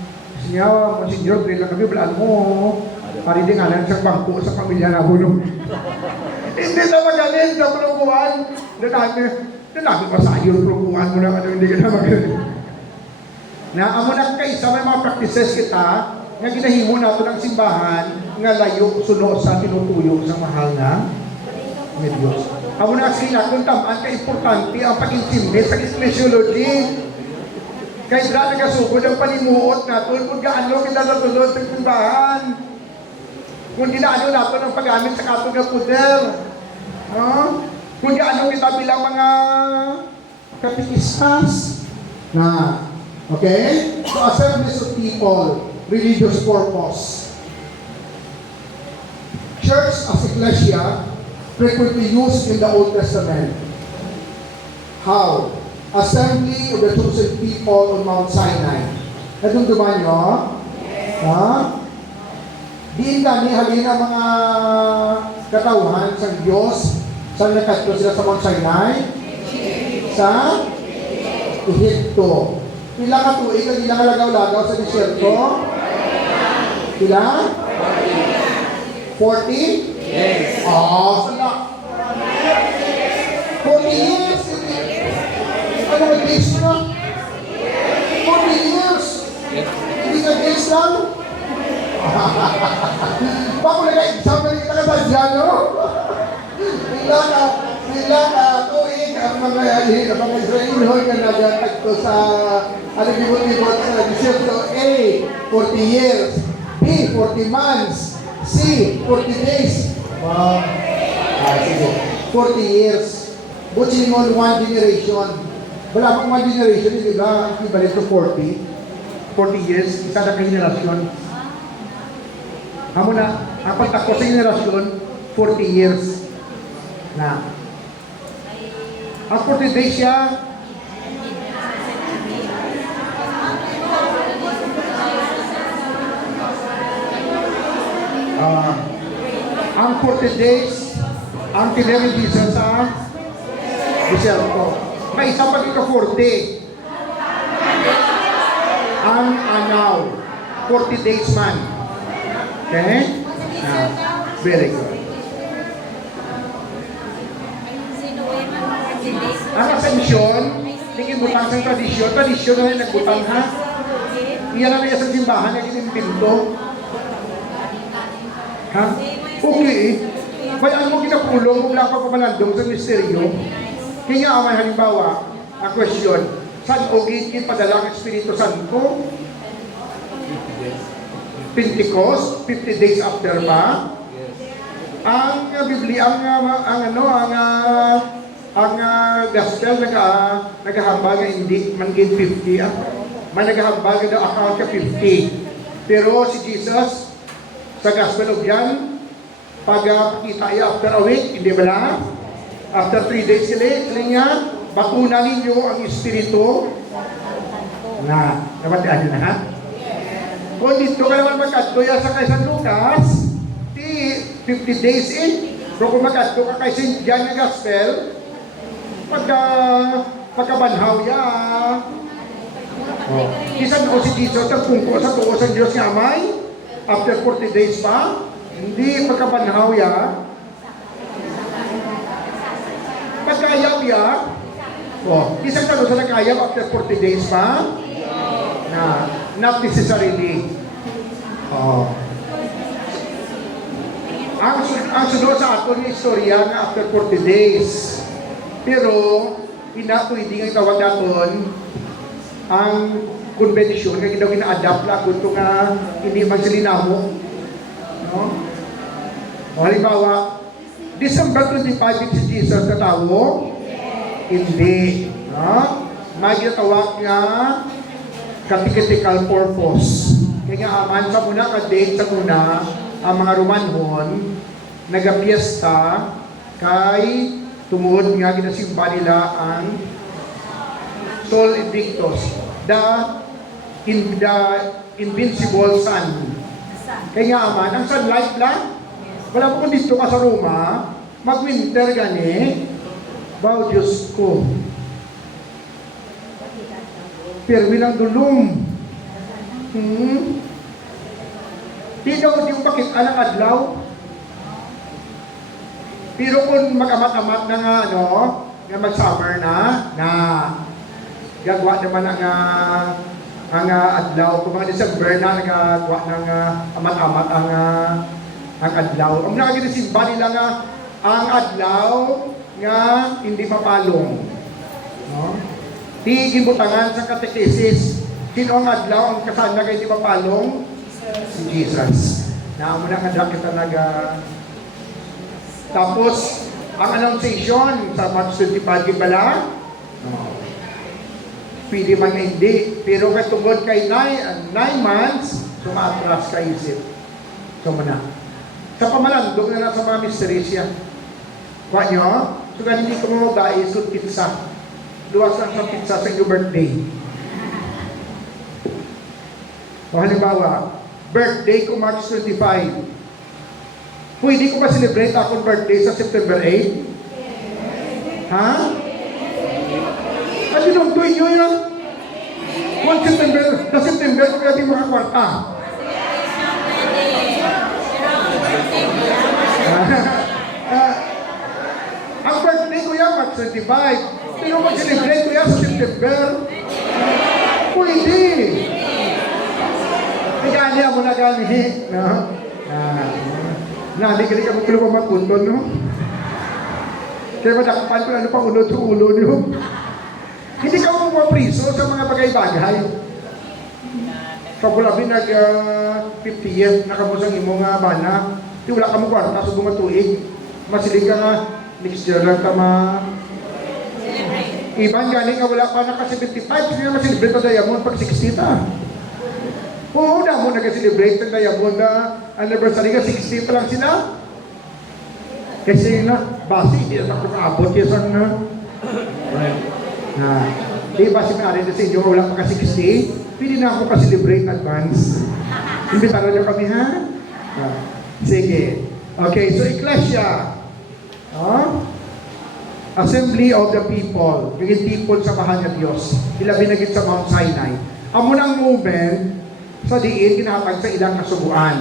Siya, mo, Senyor, trail lang kami, balaan mo. Pari din nga lang sa bangko sa pamilya na mo. Hindi na magaling sa pulungkuhan. Nanami pa sa iyo, pulungkuhan mo na, hindi ka na magaling. Amo na kaisa may mga practices kita nga ginahimo nato ng simbahan nga layo suno sa tinutuyo sa mahal na Diyos. Amo na sila kung tamaan ka importante ang pag-intimate sa ecclesiology. Kaya dra nagasugod ang panimuot nato kung gaano kita natulod sa simbahan. Kung dinaano nato ng paggamit sa katong nga puder. Kung gaano kita bilang mga katikistas na okay? So, assemblies of people, religious purpose. Church as ecclesia, frequently used in the Old Testament. How? Assembly of the chosen people on Mount Sinai. Nadumduman nyo? Ha? Diin kami halina mga katauhan sa Diyos. Saan nakatlo sila sa Mount Sinai? Sa Ehipto. Pila ka tuig ang ilang lagaw-lagaw sa disyerto? Pila? 40? Yes. Sala. 40 years? Ano ba days na? 40 years? Hindi ka days lang? Bako nag-exam na rin ka ba dyan, no? Pila ka tuig ang mga Israel nga nagatagto sa libot-libot sa disyerto. A, 40 years. B, 40 months. C, 40 days. Wow. Sige. 40 years. Butching on one generation. Wala pang one generation, di ba? Equivalent to 40. 40 years. Isa na generasyon. Amo na, ang pagtakbo sa generasyon, 40 years. Na. Ang 40 days siya, ang 40 days, ang tineri Jesus sa disyerto. May isa pag ika-40. Ang anaw. 40 days man. Okay? Very good. Ang asensyon, tingin butang sa tradisyon na rin nagbutang ha. Iyan na sa simbahan na inimpinto. Ha? Okay. May ano mo kinapulong kung wala pa pamalandong sa misteryo. Kaya nga may halimbawa, ang question, saan o gigit padala ang Espiritu Santo? Pentecost, 50 days after ba? Ang Biblia, ang gospel naghahambal na hindi manggin 50. May naghahambal na account ka 50. Pero si Jesus, sa gospel of John, pag kita iya after a week, hindi ba na? After 3 days sila niya, bakuna ninyo ang Espiritu na nabatian nyo na ha? Kung dito ka naman magkadto sa kay San Lucas, 50 days in. Pero kung magkadto ka kay St. John na Gospel, pagkabanhaw ya. Kisan o si Jesus ang kungko sa tuo sa Diyos nga amay, after 40 days pa, hindi pagkabanhaw ya. Pagkayaw ya, Oh, isang tanong sa nakaya after 40 days pa? Na, not necessarily. Oh. Ang sunod sa ato ni istorya nga after 40 days. Pero, pwede nga itawag natin ang convention nga gina-adapt lang kung ito nga hindi magsilinamo. No? O halimbawa, December 25 si Jesus na tao? Hindi. No? May ginatawag nga catechetical purpose. Kaya nga aman sa muna ka-date sa muna ang mga Romanhon nagapiesta kay tungod nga ginasimba nila ang Sol Invictus, the invincible sun. Kaya nga aman, ang sunlight lang, wala po kung dito ka sa Roma, mag-winter gani, bao Diyos ko. Pero bilang dulong, di daw yung bakit alang adlaw. Pero kung mag-amat-amat na nga, nga mag-summer na gagawa naman ang adlaw. Kung mga December na, nagagawa ng amat-amat ang adlaw. Ang nakaginisimba nila nga, ang adlaw nga hindi mapalong. No? Di gibutangan sa katekesis. Sino ang adlaw ang kasana nga hindi mapalong? Si Jesus. Naamo na nga kita tapos, ang annunciation sa March 25 pala, pwede man hindi. Pero katungod kay 9 months, sumatras ka isip. So muna. Sa pamalandog na lang sa mga mysteries yan. Kuha nyo, so hindi ko mo dahil sa pizza. Luwas lang sa pizza sa inyong birthday. O halimbawa, birthday ko March 25. Pwede ko ba celebrate akong birthday sa September 8? Ha? Kasi nung tuwing nyo yun, kung September ko kaya di makakwarta. Ang birthday ko yan, March 25. Pero mag-celebrate ko yan sa September. Pwede. Nagani mo na gani. Nali ka mo kilo mapunton, no? Kaya madakpan ko na ano pang unod sa ulo niyo. Hindi ka mo mapriso sa mga bagay-bagay. Kapulabi nag 50th na kamusang imo nga bana. Di wala ka mo kwarta sa bumatuig. Masilig ka nga, next year lang ka Iban galing nga wala pa naka 75. Sige nga masilibrate na diamond pag 60 ta. Oo na mo nag-celebrate ng diamond na anniversary ka, 60 pa lang sila. Kasi na, basi, hindi na ako kaabot yung sang di ba si Mary na sa inyo, wala pa ka 60, pwede na ako ka-celebrate in advance. Imbitaran niyo kami, ha? Sige. Okay, so Ecclesia. Assembly of the people. Yung people sa bahan ng Diyos. Ilabi na sa Mount Sinai. Amo ng movement, sa diin, kinatag sa ilang kasubuan.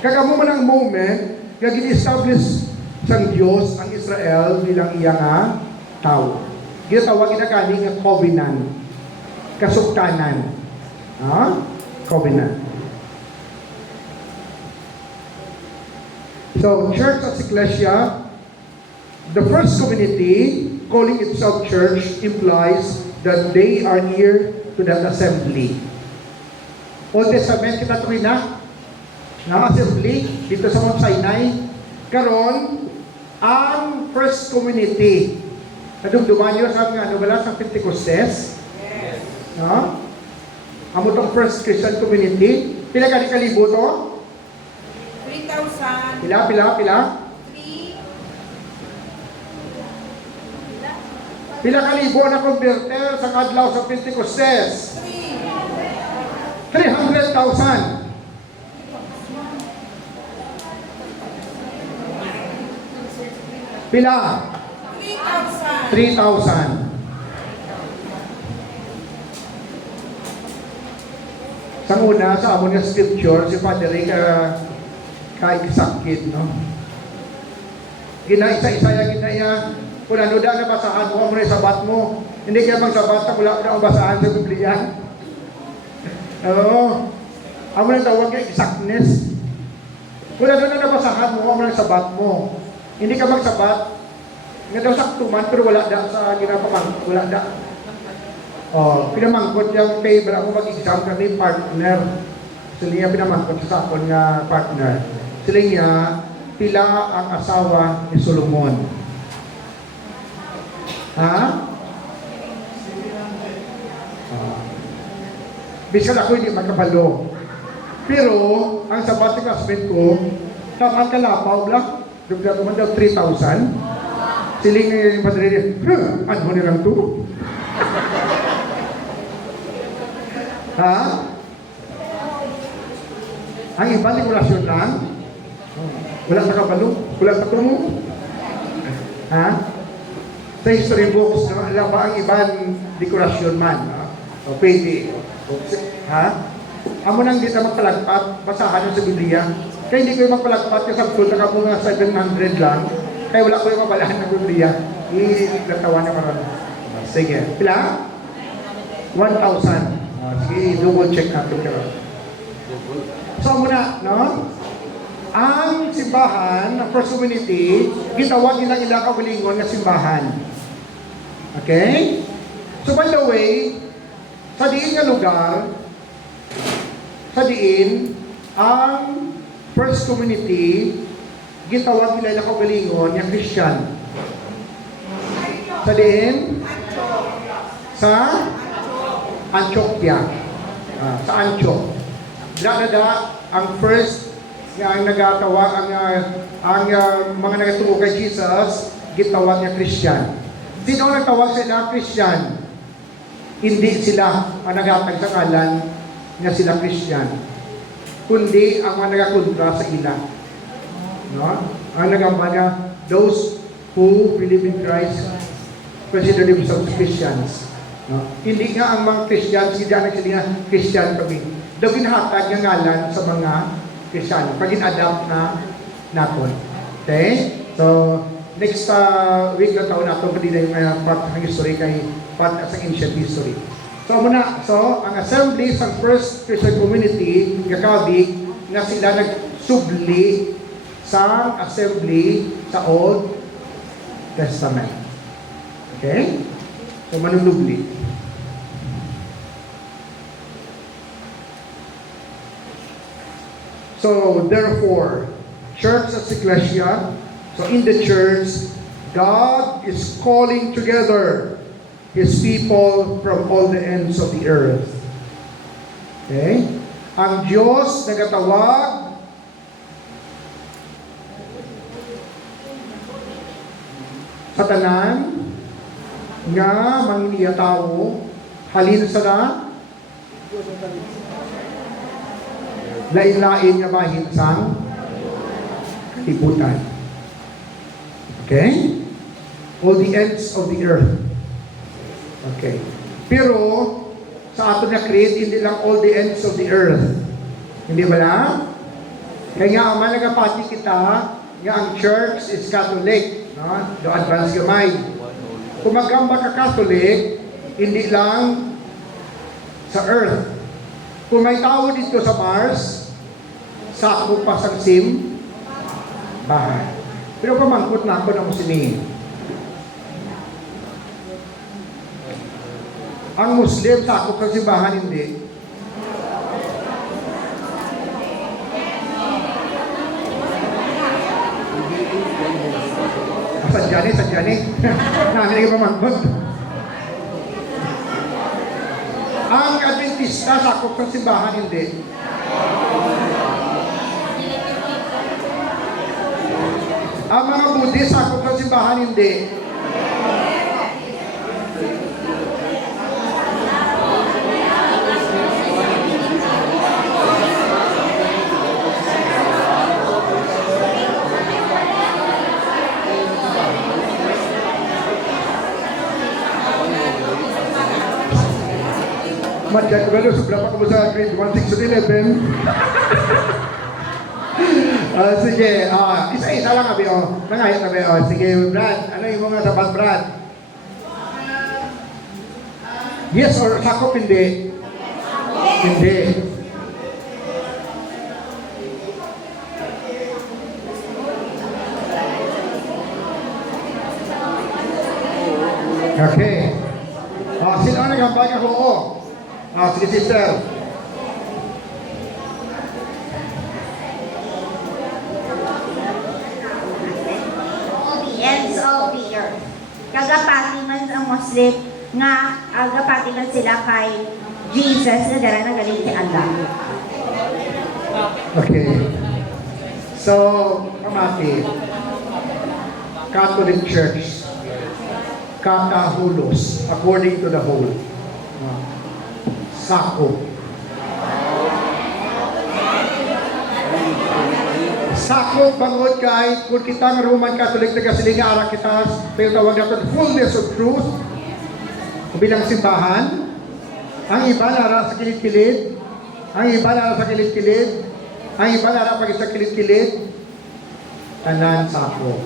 Kagamo man ang moment, nga gini-establish sang Diyos ang Israel bilang iyang tao. Ginatawag ginakani nga covenant. Kasuktanan. Covenant. So, church as ecclesia, the first community, calling itself church, implies that they are near to that assembly. Old Testament kita tuwi na assembly dito sa Mount Sinai. Karon ang first community nadugduman nyo sa sa Pentecostes. Yes. Amo tong first Christian community. Pila ka kalibo to? 3,000. Pila? 3. Pila kalibo na converter sa kadlaw sa Pentecostes? 300,000. Pila? 3,000. Sa una, sa amon nga scripture, si Father Rick ka-exakit, no? Gina-isa-isa ginaya, kung ano na basahan mo, mo na sabat mo, Hindi ka magsabat na wala na basahan sa Biblia. Oo. Amo na tawag kay exactness. Wala doon na nabasahan mo, amo na sabat mo. Hindi ka magsabat, nga daw saktuman, pero wala da sa ginapamang, wala da. Oh, pinamangkot yung favor ako mag-exam kasi partner. Sila niya pinamangkot sa akon nga partner. Sila niya, pila ang asawa ni Solomon. Ha? Bisan ako hindi magkabalo. Pero, ang sabat ng classmate ko, sa kalapaw lang, dugda ko man daw 3,000. Siling na yung padre niya, ano mo nilang to? Ha? Ang iba, dekorasyon lang. Wala na kabalo, wala na mo. Ha? Sa history books, alam ba ang ibang dekorasyon man? Ha? O pwede. Ha? Amo nang di na magpalagpat, basahan nyo sa Biblia. Kaya hindi ko yung magpalagpat, kasi ang tulad na mga 700 lang. Kaya wala ko yung mabalahan ng Biblia. Ilatawa na karon. Sige. Pila? 1,000. Sige, double check natin karon. So muna, no? Ang simbahan, ang First Community, gitawag nila ilang kawilingon na simbahan. Okay? So by the way, sa diin nga lugar, sa diin, ang First Community, gitawag nila ilang kawilingon na Christian. Sa diin? Sa Antioquia. Sa Antioch. Dada ang first nga ang nagatawag ang mga nagatuo kay Jesus gitawag niya Christian. Sino ang nagtawag sa ilang Christian? Hindi sila ang nagatag sa kalan nga sila Christian, kundi ang mga nagakontra sa ila. No? Ang nagamana, those who believe in Christ consider themselves Christians. No? Hindi nga ang mga Christians, hindi ang sila Christian kami. Daw ginahatag ng ngalan sa mga Kristiyano. Pag in-adapt na natin. Okay? So, next week na taon natin, pwede na yung part ng history kay part sa ancient history. So, muna. So, ang assembly sa First Christian Community, kakabig, na sila nagsubli sa assembly sa Old Testament. Okay? So, manunubli. So, therefore, church as ecclesia, so in the church, God is calling together His people from all the ends of the earth. Okay? Ang Diyos nagatawag sa tanan nga manginiyatawo halin sa na lain-lain nga bahin sang kalibutan. Okay? All the ends of the earth. Okay. Pero, sa ato na create, hindi lang all the ends of the earth. Hindi ba na? Kaya nga, ang nagapati kita, nga ang church is Catholic. No? Do advance gamay. Kung magkamba ka Catholic, hindi lang sa earth. Kung may tao dito sa Mars, sakop pa sa sim, bahay. Pero pamangkot na ako ng Muslim. Ang Muslim, sakop sa simbahan, hindi. Sadyani. Namin ka pamangkot. Ang Adventista, sakop ng simbahan, hindi. Ang mga Buddhist, sakop ng simbahan, hindi. Madyan ko gano'n, sobra pa ko sa grade 1, 6, 11. Sige, isa-isa lang kami, Nangayat kami, sige, Brad, ano yung mga sabat, Brad? Yes or sakop hindi? Hindi. Okay. Sino ang nagambay ng oo? Sige, sister. All the ends of the earth. Kagapati man ang Muslim nga agapati man sila kay Jesus na dala na galing si Allah. Okay. So, kamati, Catholic Church, kakahulos, according to the whole. Sako. Sako bangod kay kung kita nga Roman Catholic na kasilinga ara kita pero tawag natin fullness of truth bilang simbahan. Ang iba nara sa kilid-kilid, ang iba nara sa kilid-kilid, ang iba nara pag sa kilid-kilid, tanan sako.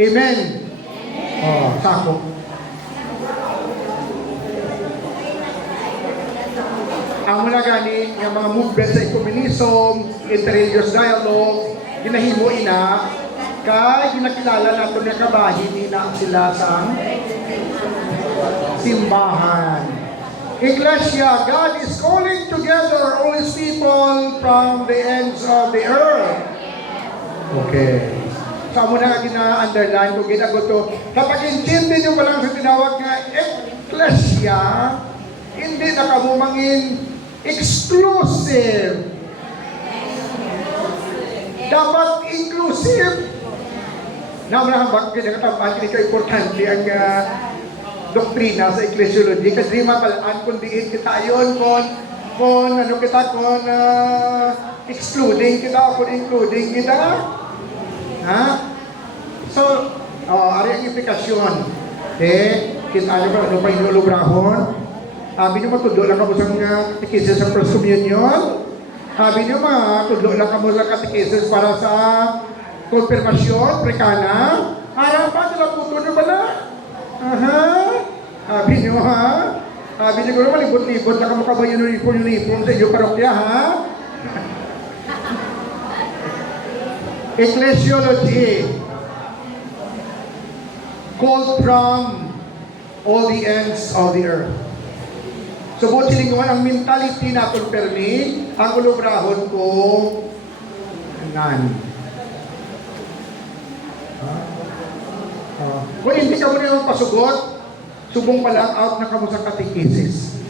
Amen. Sako. Ang mga gani, yung mga movement sa ecumenism, interreligious dialogue, ginahimo ina, kaya ginakilala nato na kabahin ina sila sa simbahan. Iglesia, God is calling together all His people from the ends of the earth. Okay. Sa muna nga gina-underline kung ginagot to, kapag intindi nyo pa lang sa tinawag nga Iglesia, hindi na kamumangin exclusive. Dapat inclusive. Naman bakit kinakatampan, hindi ka importante ang doktrina sa ecclesiology. Kasi mapalaan kung diin kita yun, kung ano kita, kung excluding kita, kung including kita. Ha? So, ari ang implikasyon. Kita nyo ba, ano pa inulubrahon? Sabi nyo matudlo lang kamo sa katekisis sa First Communion. Sabi nyo matudlo lang kamo sa katekisis para sa konfirmasyon, prekana. Harap pa, sila puto nyo ba na? Aha. Sabi nyo ha? Sabi nyo kung malibot-libot na kamo kabayo uniform sa inyo parokya ha? Ecclesiology called from all the ends of the earth. Subot silinguan ang mentality natin permi, ang ulubrahon ko nan. Kung hindi ka mo na pasugot, subong pala out na ka mo sa katekisis.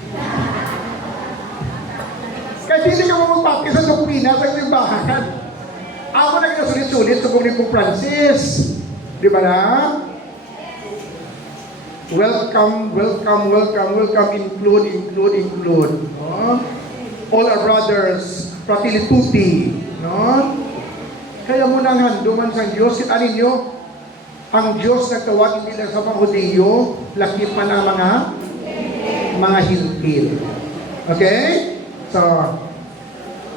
Kahit hindi ka mo magpapis sa doktrina sa simbahan. Ako na kinasulit-sulit subong ni Pope Francis. Di ba na? Welcome, welcome, welcome, welcome, include. No? All our brothers, fratelli tutti. No? Kaya mo nang handuman sa Diyos, kita ninyo, ang Diyos nagtawag hindi lang sa mga Hudiyo, lakip man ang mga Hintil. Okay? So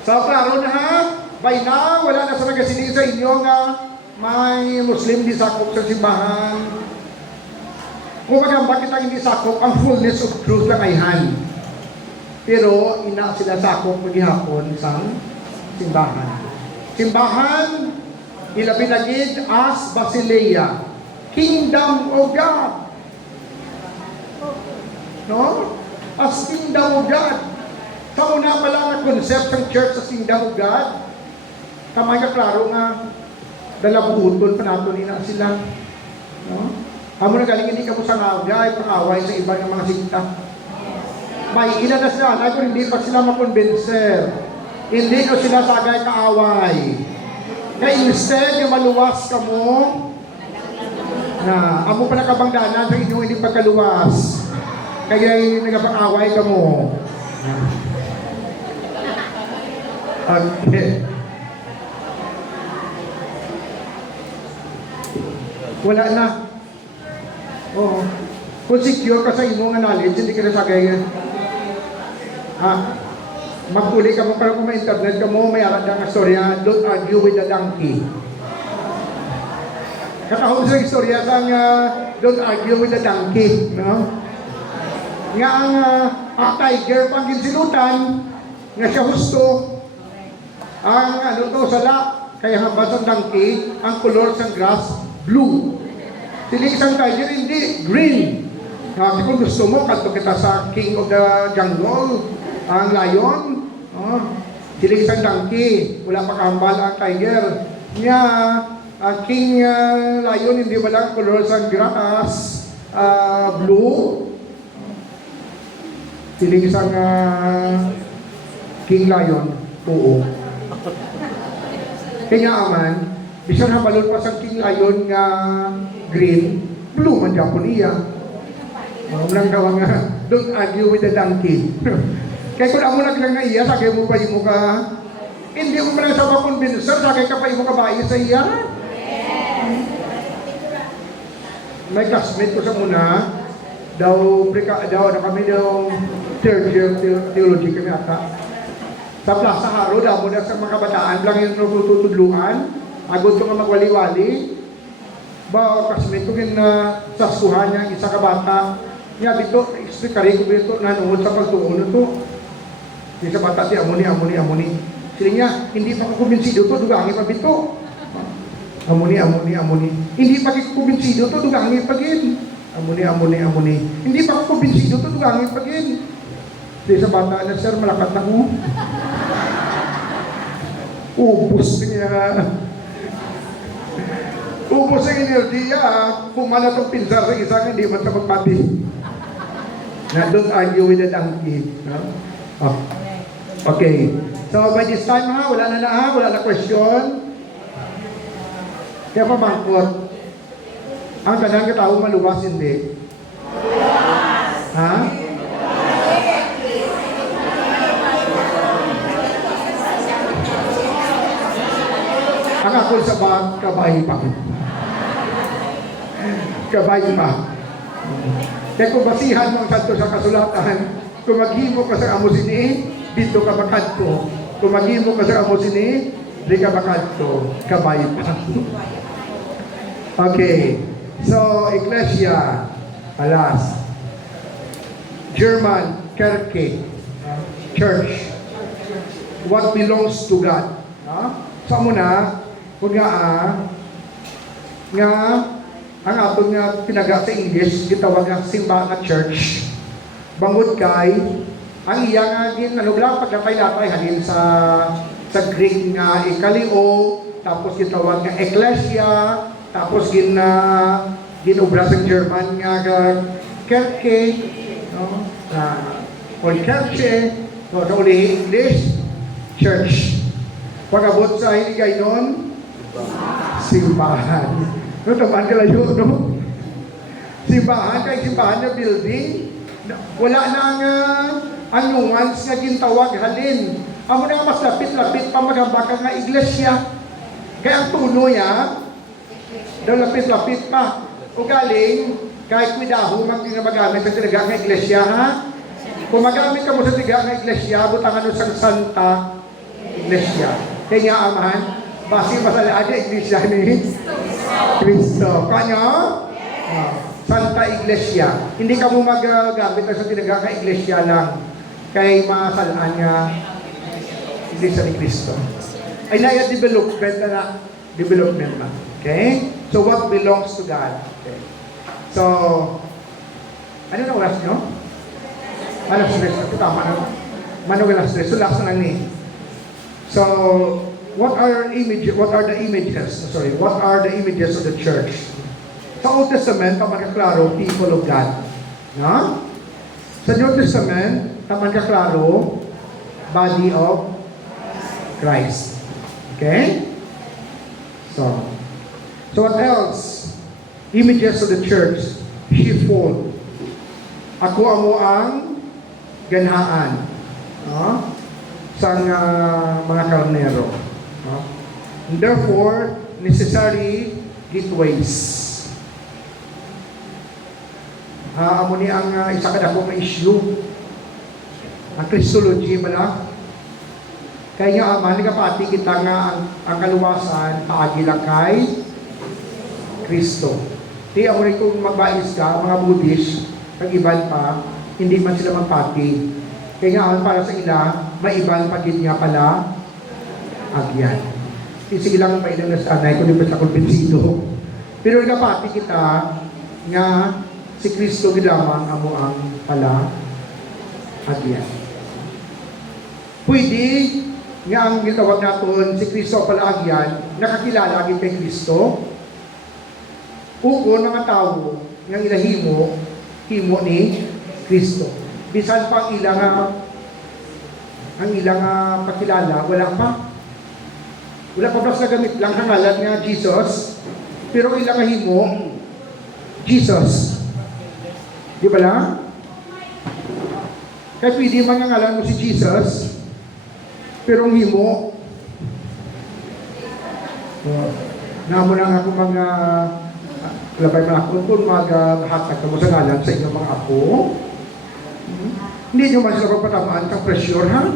klaro na ha? By now, wala na sa nagasiling sa inyo nga may Muslim di sakop sa simbahan. Kung bakit ang hindi sakop, ang fullness of truth lang ay han. Pero ina sila sakop maghihapon sa simbahan. Simbahan, ilabinagid as Basileia, Kingdom of God. No? As Kingdom of God. Sa una pa lang ang concept ng church sa Kingdom of God, kamay ka klaro nga, dalabuton pa nato nila sila. No? Amo na galing hindi ka mo sa ngagay, pang-away sa iba ng mga sikta. May ina na sila, kung hindi pa sila makonbenser. Hindi ko sila sagay kaaway. Kaya instead, yung maluwas ka mo, na amo pa nakabangdanan sa inyong hindi pagkaluwas. Kaya yung nagapang-away ka mo. Okay. Wala na. Oo. Kung secure ka sa imong knowledge, hindi ka na sagay yan. Magpuli ka mo, pero kung may internet ka mo, may alat ka nga storya, don't argue with the donkey. Katahon sa istorya sang don't argue with the donkey, no? Nga ang tiger pang ginsilutan, nga siya husto. Ang sala, kaya hambas ang donkey, ang color sang grass, blue. Siling isang tiger, hindi, green. Kung gusto mo, kanto kita sa king of the jungle, ang lion. Siling isang donkey, wala pa kahambal ang tiger. Nga, ang king lion, hindi wala color sang grass, blue. Siling isang king lion, oo. Kaya aman, bisan habalon pa sa king lion nga green, blue man Japon iya. Walang gawa nga, don't argue with the donkey. Kaya kung ako naglang nga iya, sagay mo pa mo ka, hindi mo man sa makonbinsar, sagay ka pa mo ka ba iya sa iya? May classmate ko sa muna, daw na kami daw third year theology kami ata. Sa Plaza Haro, daw mo na sa mga kabataan lang yung tutudluan, agad ko nga magwali-wali. Ba, classmate ko yun sa skuhan niya, isa ka bata, niya dito, explicare ko dito, nanood sa pagtuon na to. Isa bata, di amuni. Sila niya, hindi pa ko kumbinsido to, dugangi pa bito. Amuni. Hindi pa ko kumbinsido to, dugangi pa gin. Amuni. Hindi pa ko kumbinsido to, dugangi pa gin. Isa bata na, sir, malakat na ko. Ubus niya. Ubus ang enerhiya, pumala itong pinsar sa isang hindi man sa magpati. Na don't argue with the donkey. No? Oh. Okay. So by this time wala na question. Kaya pamangkot. Ang tanang katao maluwas hindi. Ha? Ang ako sa bag, kabay pa. Kaya kung basihan mo ang santo sa kasulatan, kung maghimo ka sa amo sini, dito ka makadto. Kung maghimo ka sa amo sini, di ka makadto. Kabay pa. Okay. So, Iglesia, alas. German, Kirche, Church. What belongs to God. Sa muna, kung nga ang atong nga pinaga sa English, gitawag nga simba nga church. Bangod kay, ang iya nga din, lang pagkatay-latay halin sa Greek nga ikalio, tapos gitawag nga ecclesia, tapos ginubra sa German nga Kirche, no? Or Kirche, so sa ulihin English, church. Pag-abot sa hiligay nun, simbahan. No, tamaan ka layo, no? Simbahan, kay simbahan na building, wala na ang nuance nga gintawag halin. Amo na mas lapit-lapit pa magambaka nga iglesia. Kaya ang tuloy, daw lapit-lapit pa. O galing, kahit midaho, magamit sa tilaga nga iglesia, ha? Kung magamit ka mo sa tilaga nga iglesia, butangan mo sa Santa Iglesia. Kaya nga, amahan, basi masalaan niya iglesia ni Cristo. Kanya? Santa Iglesia. Hindi ka mo magagamit sa tinaga ka iglesia lang. Kay masalaan niya iglesia ni Cristo. Ay naya development na. Okay? So what belongs to God? Okay. So, ano na oras nyo? Alas 3. Tama na. Manugal alas 3. So last na lang ni. So, what are the images of the church? Sa Old Testament, magkaklaro, people of God. No? Sa New Testament, magkaklaro, body of Christ. Okay? So what else? Images of the church, sheepfold. Ako amo ang ganhaan. No? Sang mga karnero. No? And therefore, necessary gateways. Amo ni ang isa ka dako nga issue. Ang Christology bala. Kaya nga aman, nagapati kita nga ang kaluwasan paagi lang kay Kristo. Di ako rin kung magbais ka, mga Buddhist, pag-iban pa, hindi man sila magpati. Kaya nga, para sa ila, maiban pagit nga pala, agyan. Sige lang mainam na sa anay ko, di ba sa kumpinsido. Pero nagapati kita, nga si Kristo gidamang amo ang pala, agyan. Pwede, nga ang gitawag natin, si Kristo pala agyan, nakakilala agad kay Kristo. Uko mga tao nga ilahimo, himo ni Kristo. Bisan pa ang ilang pakilala, wala pa. Wala pa basta gamit lang ang ngalan nga Jesus, pero ilang himo, Jesus. Di ba lang? Kaya pwede mga ngalan mo si Jesus, pero ang himo, namo lang ako mga labay mga ako kung maghatag ka mo sa ngalan sa inyong mga apo. Hindi nyo man sila pagpatamaan kang pressure, ha?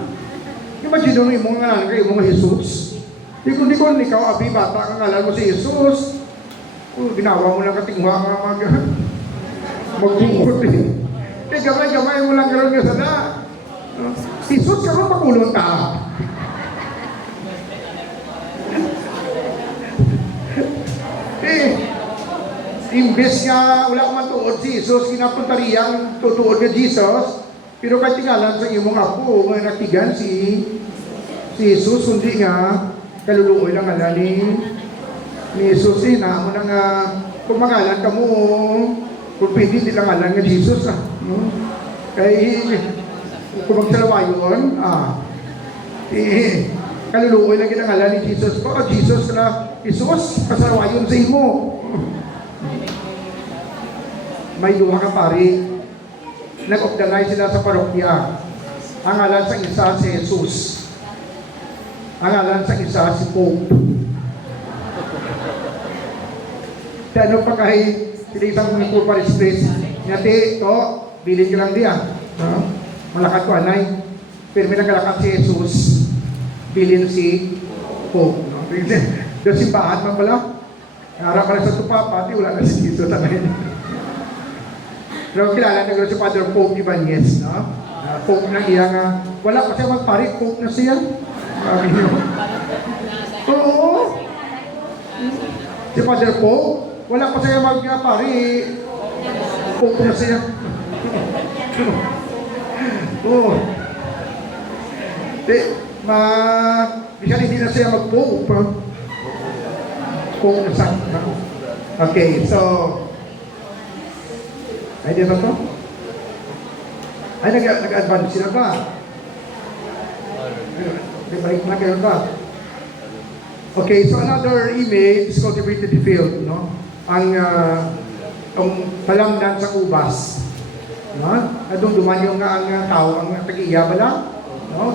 Imagine mo yung mga ngalan kayo, mga Jesus. Di kung ikaw, abi, bata ang ngalan mo si Jesus. Ginawa mo lang katingwa nga mag-bukot eh. Kaya gamay-gamay mo lang gano'n nga sana. Jesus, karoon pakulong ka. Imbes nga wala man tuod si Jesus, kinapunta riyang tutuod nga Jesus, pero kahit tingalan sa imong apo, nga natigan si Jesus, hindi nga kaluluoy lang nga ni Jesus, na mo na nga, kung magalan ka mo, kung pwede di lang alam nga Jesus, kaya kung magsalawayon, kaluluoy lang ginangalan ni Jesus ko, Jesus na, Jesus, kasalawayon sa imo. May duha ka pari, nag-organize sila sa parokya. Ang ngalan sa isa si Jesus. Ang ngalan sa isa si Pope. Ano pa kahit sila isang mga pa express, ngati, to, bilin ka lang diya. Malakat ko anay. Pero may nagalakat si Jesus, bilin si Pope. Doon simbahan man pala. Harap pala sa tupa, pati wala na si Jesus sa ngayon. Pero kilala na si Father Pope Ibanez, no? Pope na iyang, wala pa siya magpari, Pope na siya. Oo. Si Father Pope, wala pa siya magpari, Pope na siya. Oo. Bisan hindi na siya mag-Pope. Pope na siya. Okay, so, ay, di ba to? Ay, nag-advance sila ba? Balik na kayo ba? Okay, so another image is cultivated field, no? Ang talamnan sa ubas. No? Adong dumanyo nga ang tao, ang tag-iya ba lang? No?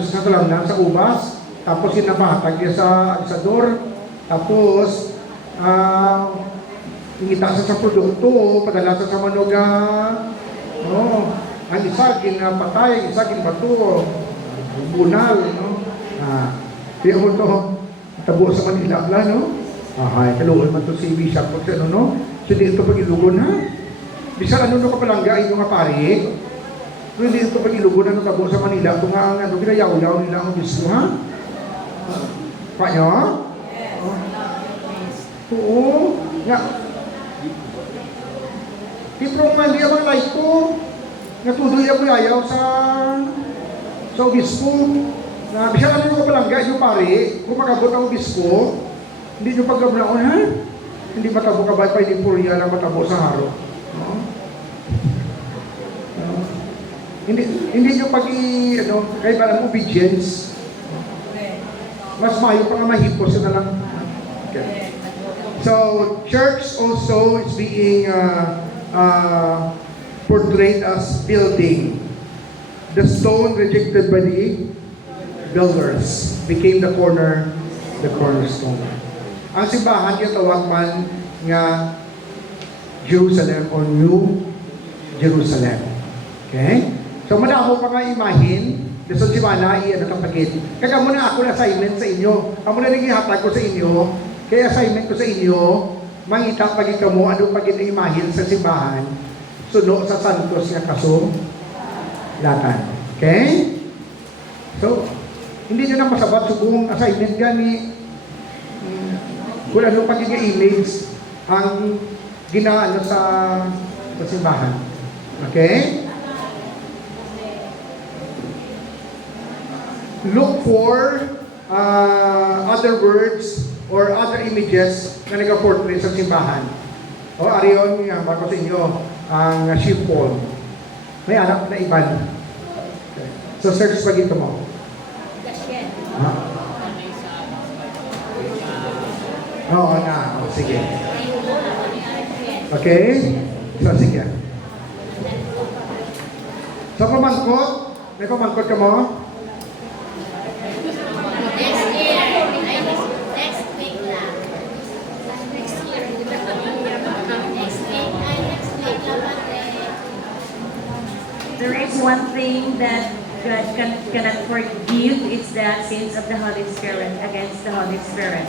Sa talamnan sa ubas. Tapos sinabatag niya sa asador. Tapos, ingitasan sa produkto, padala sa manuga, no? Ang isa, ginapatay, ang isa, ginabato, bunal, no? Kaya mo ito, tabo sa Manila, no? Kaluon man ito si Bishop, pag ano, no? So, di ito pag-ilugon, ha? Bisa ano ka palangga, ito nga pari, so, hindi ito pag-ilugon, ano, tabo sa Manila, ito nga, ano, ginayaw-yaw nila ang gusto, ha? Pa nyo? Oo, nga, Iprong man di ang life ko, natuloy ako ayaw sa obispo. Bisa namin ko palangga yung pare, kung magabot ang obispo, hindi nyo pagkablaon, ha? Hindi matabo ka ba pa yung purya lang matabo sa haro? No? Hindi nyo kahit parang obedience, mas mayo pa nga mahipos na lang. Okay. So, church also is being portrayed as building. The stone rejected by the builders became the cornerstone. Ang simbahan yung tawag man nga Jerusalem or New Jerusalem. Okay? So madamo pa nga imahin, so si Mana iyan ang pagkit. Kaya muna ako na assignment sa inyo. Amo na rin ihatag ko sa inyo. Kaya assignment ko sa inyo, mangita pag ikaw mo, ano pag imahil sa simbahan, suno sa santos nga kaso, latan. Okay? So, hindi nyo na masabat subong assignment gani kung ano pagiging image ang ginaano sa simbahan. Okay? Look for other words or other images na nag-portray sa simbahan. O, ariyon, yung bako sa inyo, ang sheepfold. May anak na iban. Okay. So, search pag ito mo. Ha? Oo na. O, sige. Okay? So, sige. So, pamangkot. May pamangkot ka mo? Next week na. Next year. Next week naman There is one thing that God cannot forgive. It's the sins of the Holy Spirit against the Holy Spirit.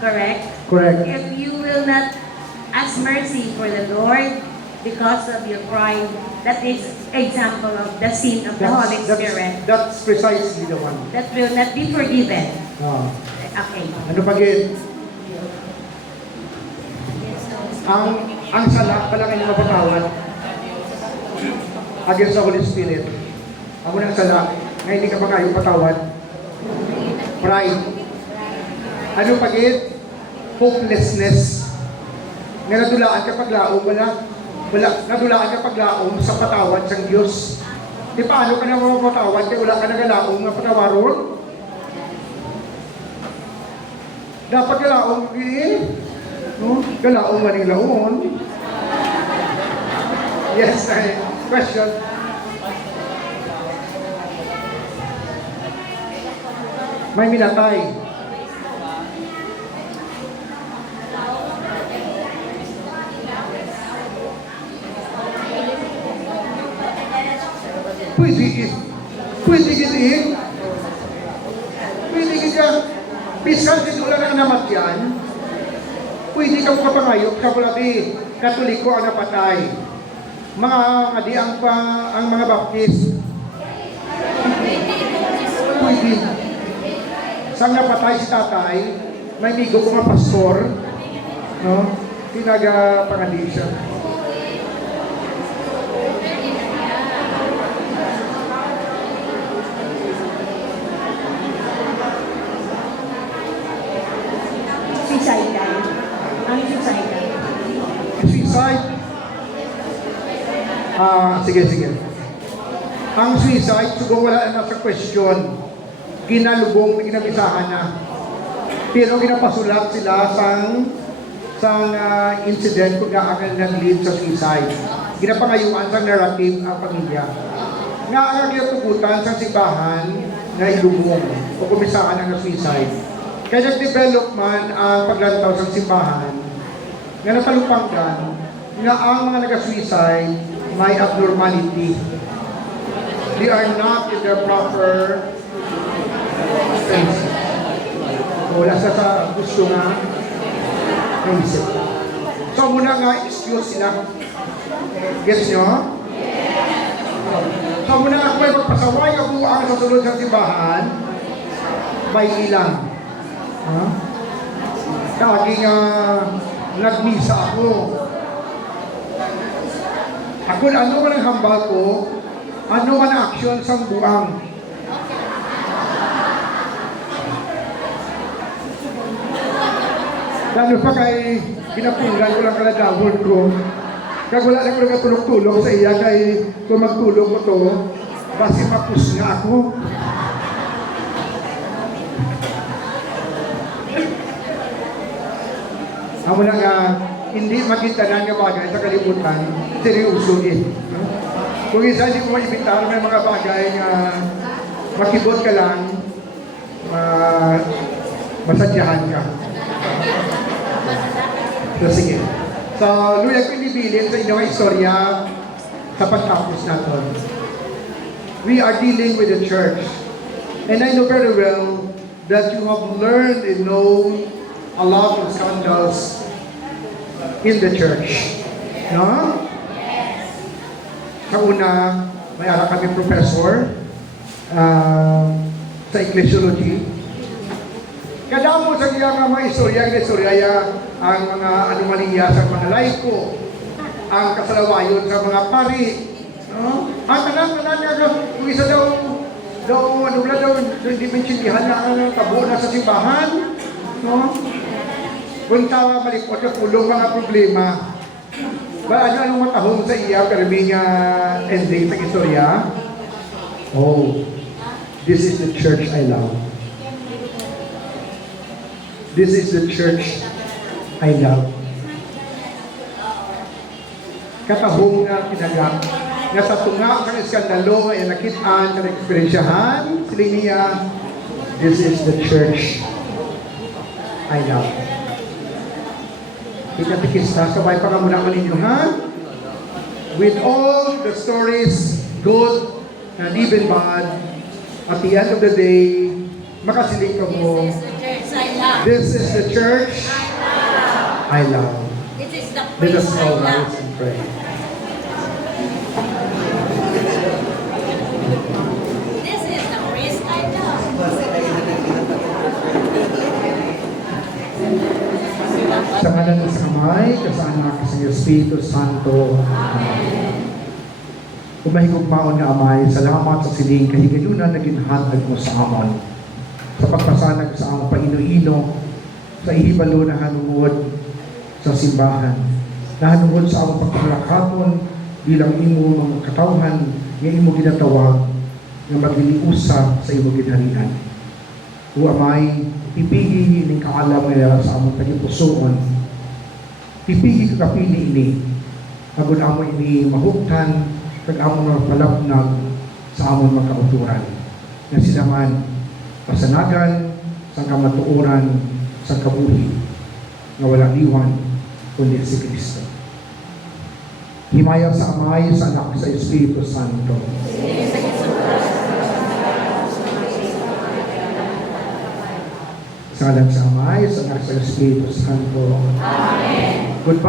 Correct? Correct. If you will not ask mercy for the Lord because of your pride, that is example of the sin of the Holy Spirit. That's precisely the one. That will not be forgiven. Oh. Okay. Ano pa gid? Ang sala pala kayo mapatawad against the Holy Spirit. Ang unang sala na hindi ka pa kayo patawad. Pride. Ano pa gid? Hopelessness. Nga nadulaan ka paglaom, nadulaan ka paglaom sa patawad sa Diyos. Di paano ka na mapatawad kaya wala ka nagalaom na patawaron? Dapat galaong no? Galaong maning laon. Yes, question. May minatay. Pwede gini. Pwede gini. Bisan din wala na namatyan, pwede ka makapangayok sa bulati, Katoliko ang napatay. Mga adi ang mga baptist. Pwede. Sang napatay si tatay, may migo ko nga pastor, no? Tinaga-pangadi siya. Suicide. Ang suicide. Suicide? Sige. Ang suicide, siguro wala na sa question. Ginalubong, ginabisahan na. Pero ginapasulat sila sang incident kung gaangan nag-lead sa suicide. Ginapangayuan sa narrative ang pamilya. Nga ang ginatugutan sa simbahan na ilubong o kumisahan ang suicide. Kaya nag-develop man ang paglantaw sa simbahan nga natalupanggan nga ang mga nag-suicide may abnormality. They are not in their proper space. Wala sa gusto nga naisip. So muna nga excuse sila. Gets nyo? So muna nga kung may magpasaway ako ang sasunod sa simbahan, may ilang. Kaging nagmisa ako. Ako ano man ang hambal ko, ano man ang aksyon sa buang. Lalo pa kay pinapinggan ko lang kalagawon ko. Kaya wala na ko lang tulog-tulog sa iya kay kung magtulog ko to, basi mapus nga ako. Amo na nga, hindi magintanan nga bagay sa kalibutan, seryoso Kung isa hindi mo maibitar, may mga bagay nga makibot ka lang, masadyahan ka. So, sige. So, luya ko inibilin sa inyong istorya sa pagtapos natin. We are dealing with the church. And I know very well that you have learned and known a lot of scandals in the church. No? Sa una, may ara kami professor sa ecclesiology. Kada mo sa iya nga mga istorya ang mga anomalya sa mga laiko, ang kasalawayon sa mga pari. No? Ang tanan nga kung isa daw hindi maintindihan na ang tabo na sa simbahan. No? Kung tawa malikot ka pulong mga problema. Ba anong matahong sa iya karibing ending sa istorya? Oh, this is the church I love. This is the church I love. Katahong nga kinagak nga sa tunga kang iskandalo ay nakitaan ka na-eksperyensyahan siling niya, this is the church I love. Ikatikista, sabay pa ka muna ninyo, ha? With all the stories, good and even bad, at the end of the day, makasiling ka mo, this is the church I love. This is the Let us praise I all love. rise and pray. This is the praise I love. Sa ngalan ng Amay, sa Anak, sa Espiritu Santo. Amen. Umahigugmaon nga Amay, salamat sa siling kahigayunan na ginhatag mo sa amon. Sa pagpasanag sa among paino-ino, sa ihibalo na hanungod sa simbahan, na hanungod sa among pagkakalakapon bilang imo mga katawhan nga imo ginatawag nga magliliusa sa imo ginharian. O Amay, ipigi ining kaalam nga sa among tagipusoon. Ipigi kakapili ini. Agod amo ini mahuktan kag among mga palapnag sa among mga kauturan. Na sila man pasanagan sa kamatuoran sa kabuhi nga walang liwan kundi si Kristo. Himaya sa Amay, sa Anak, sa Espiritu Santo. Sa ngalan sa Amay, sa Anak, sa Espiritu Santo. Amen. Goodbye.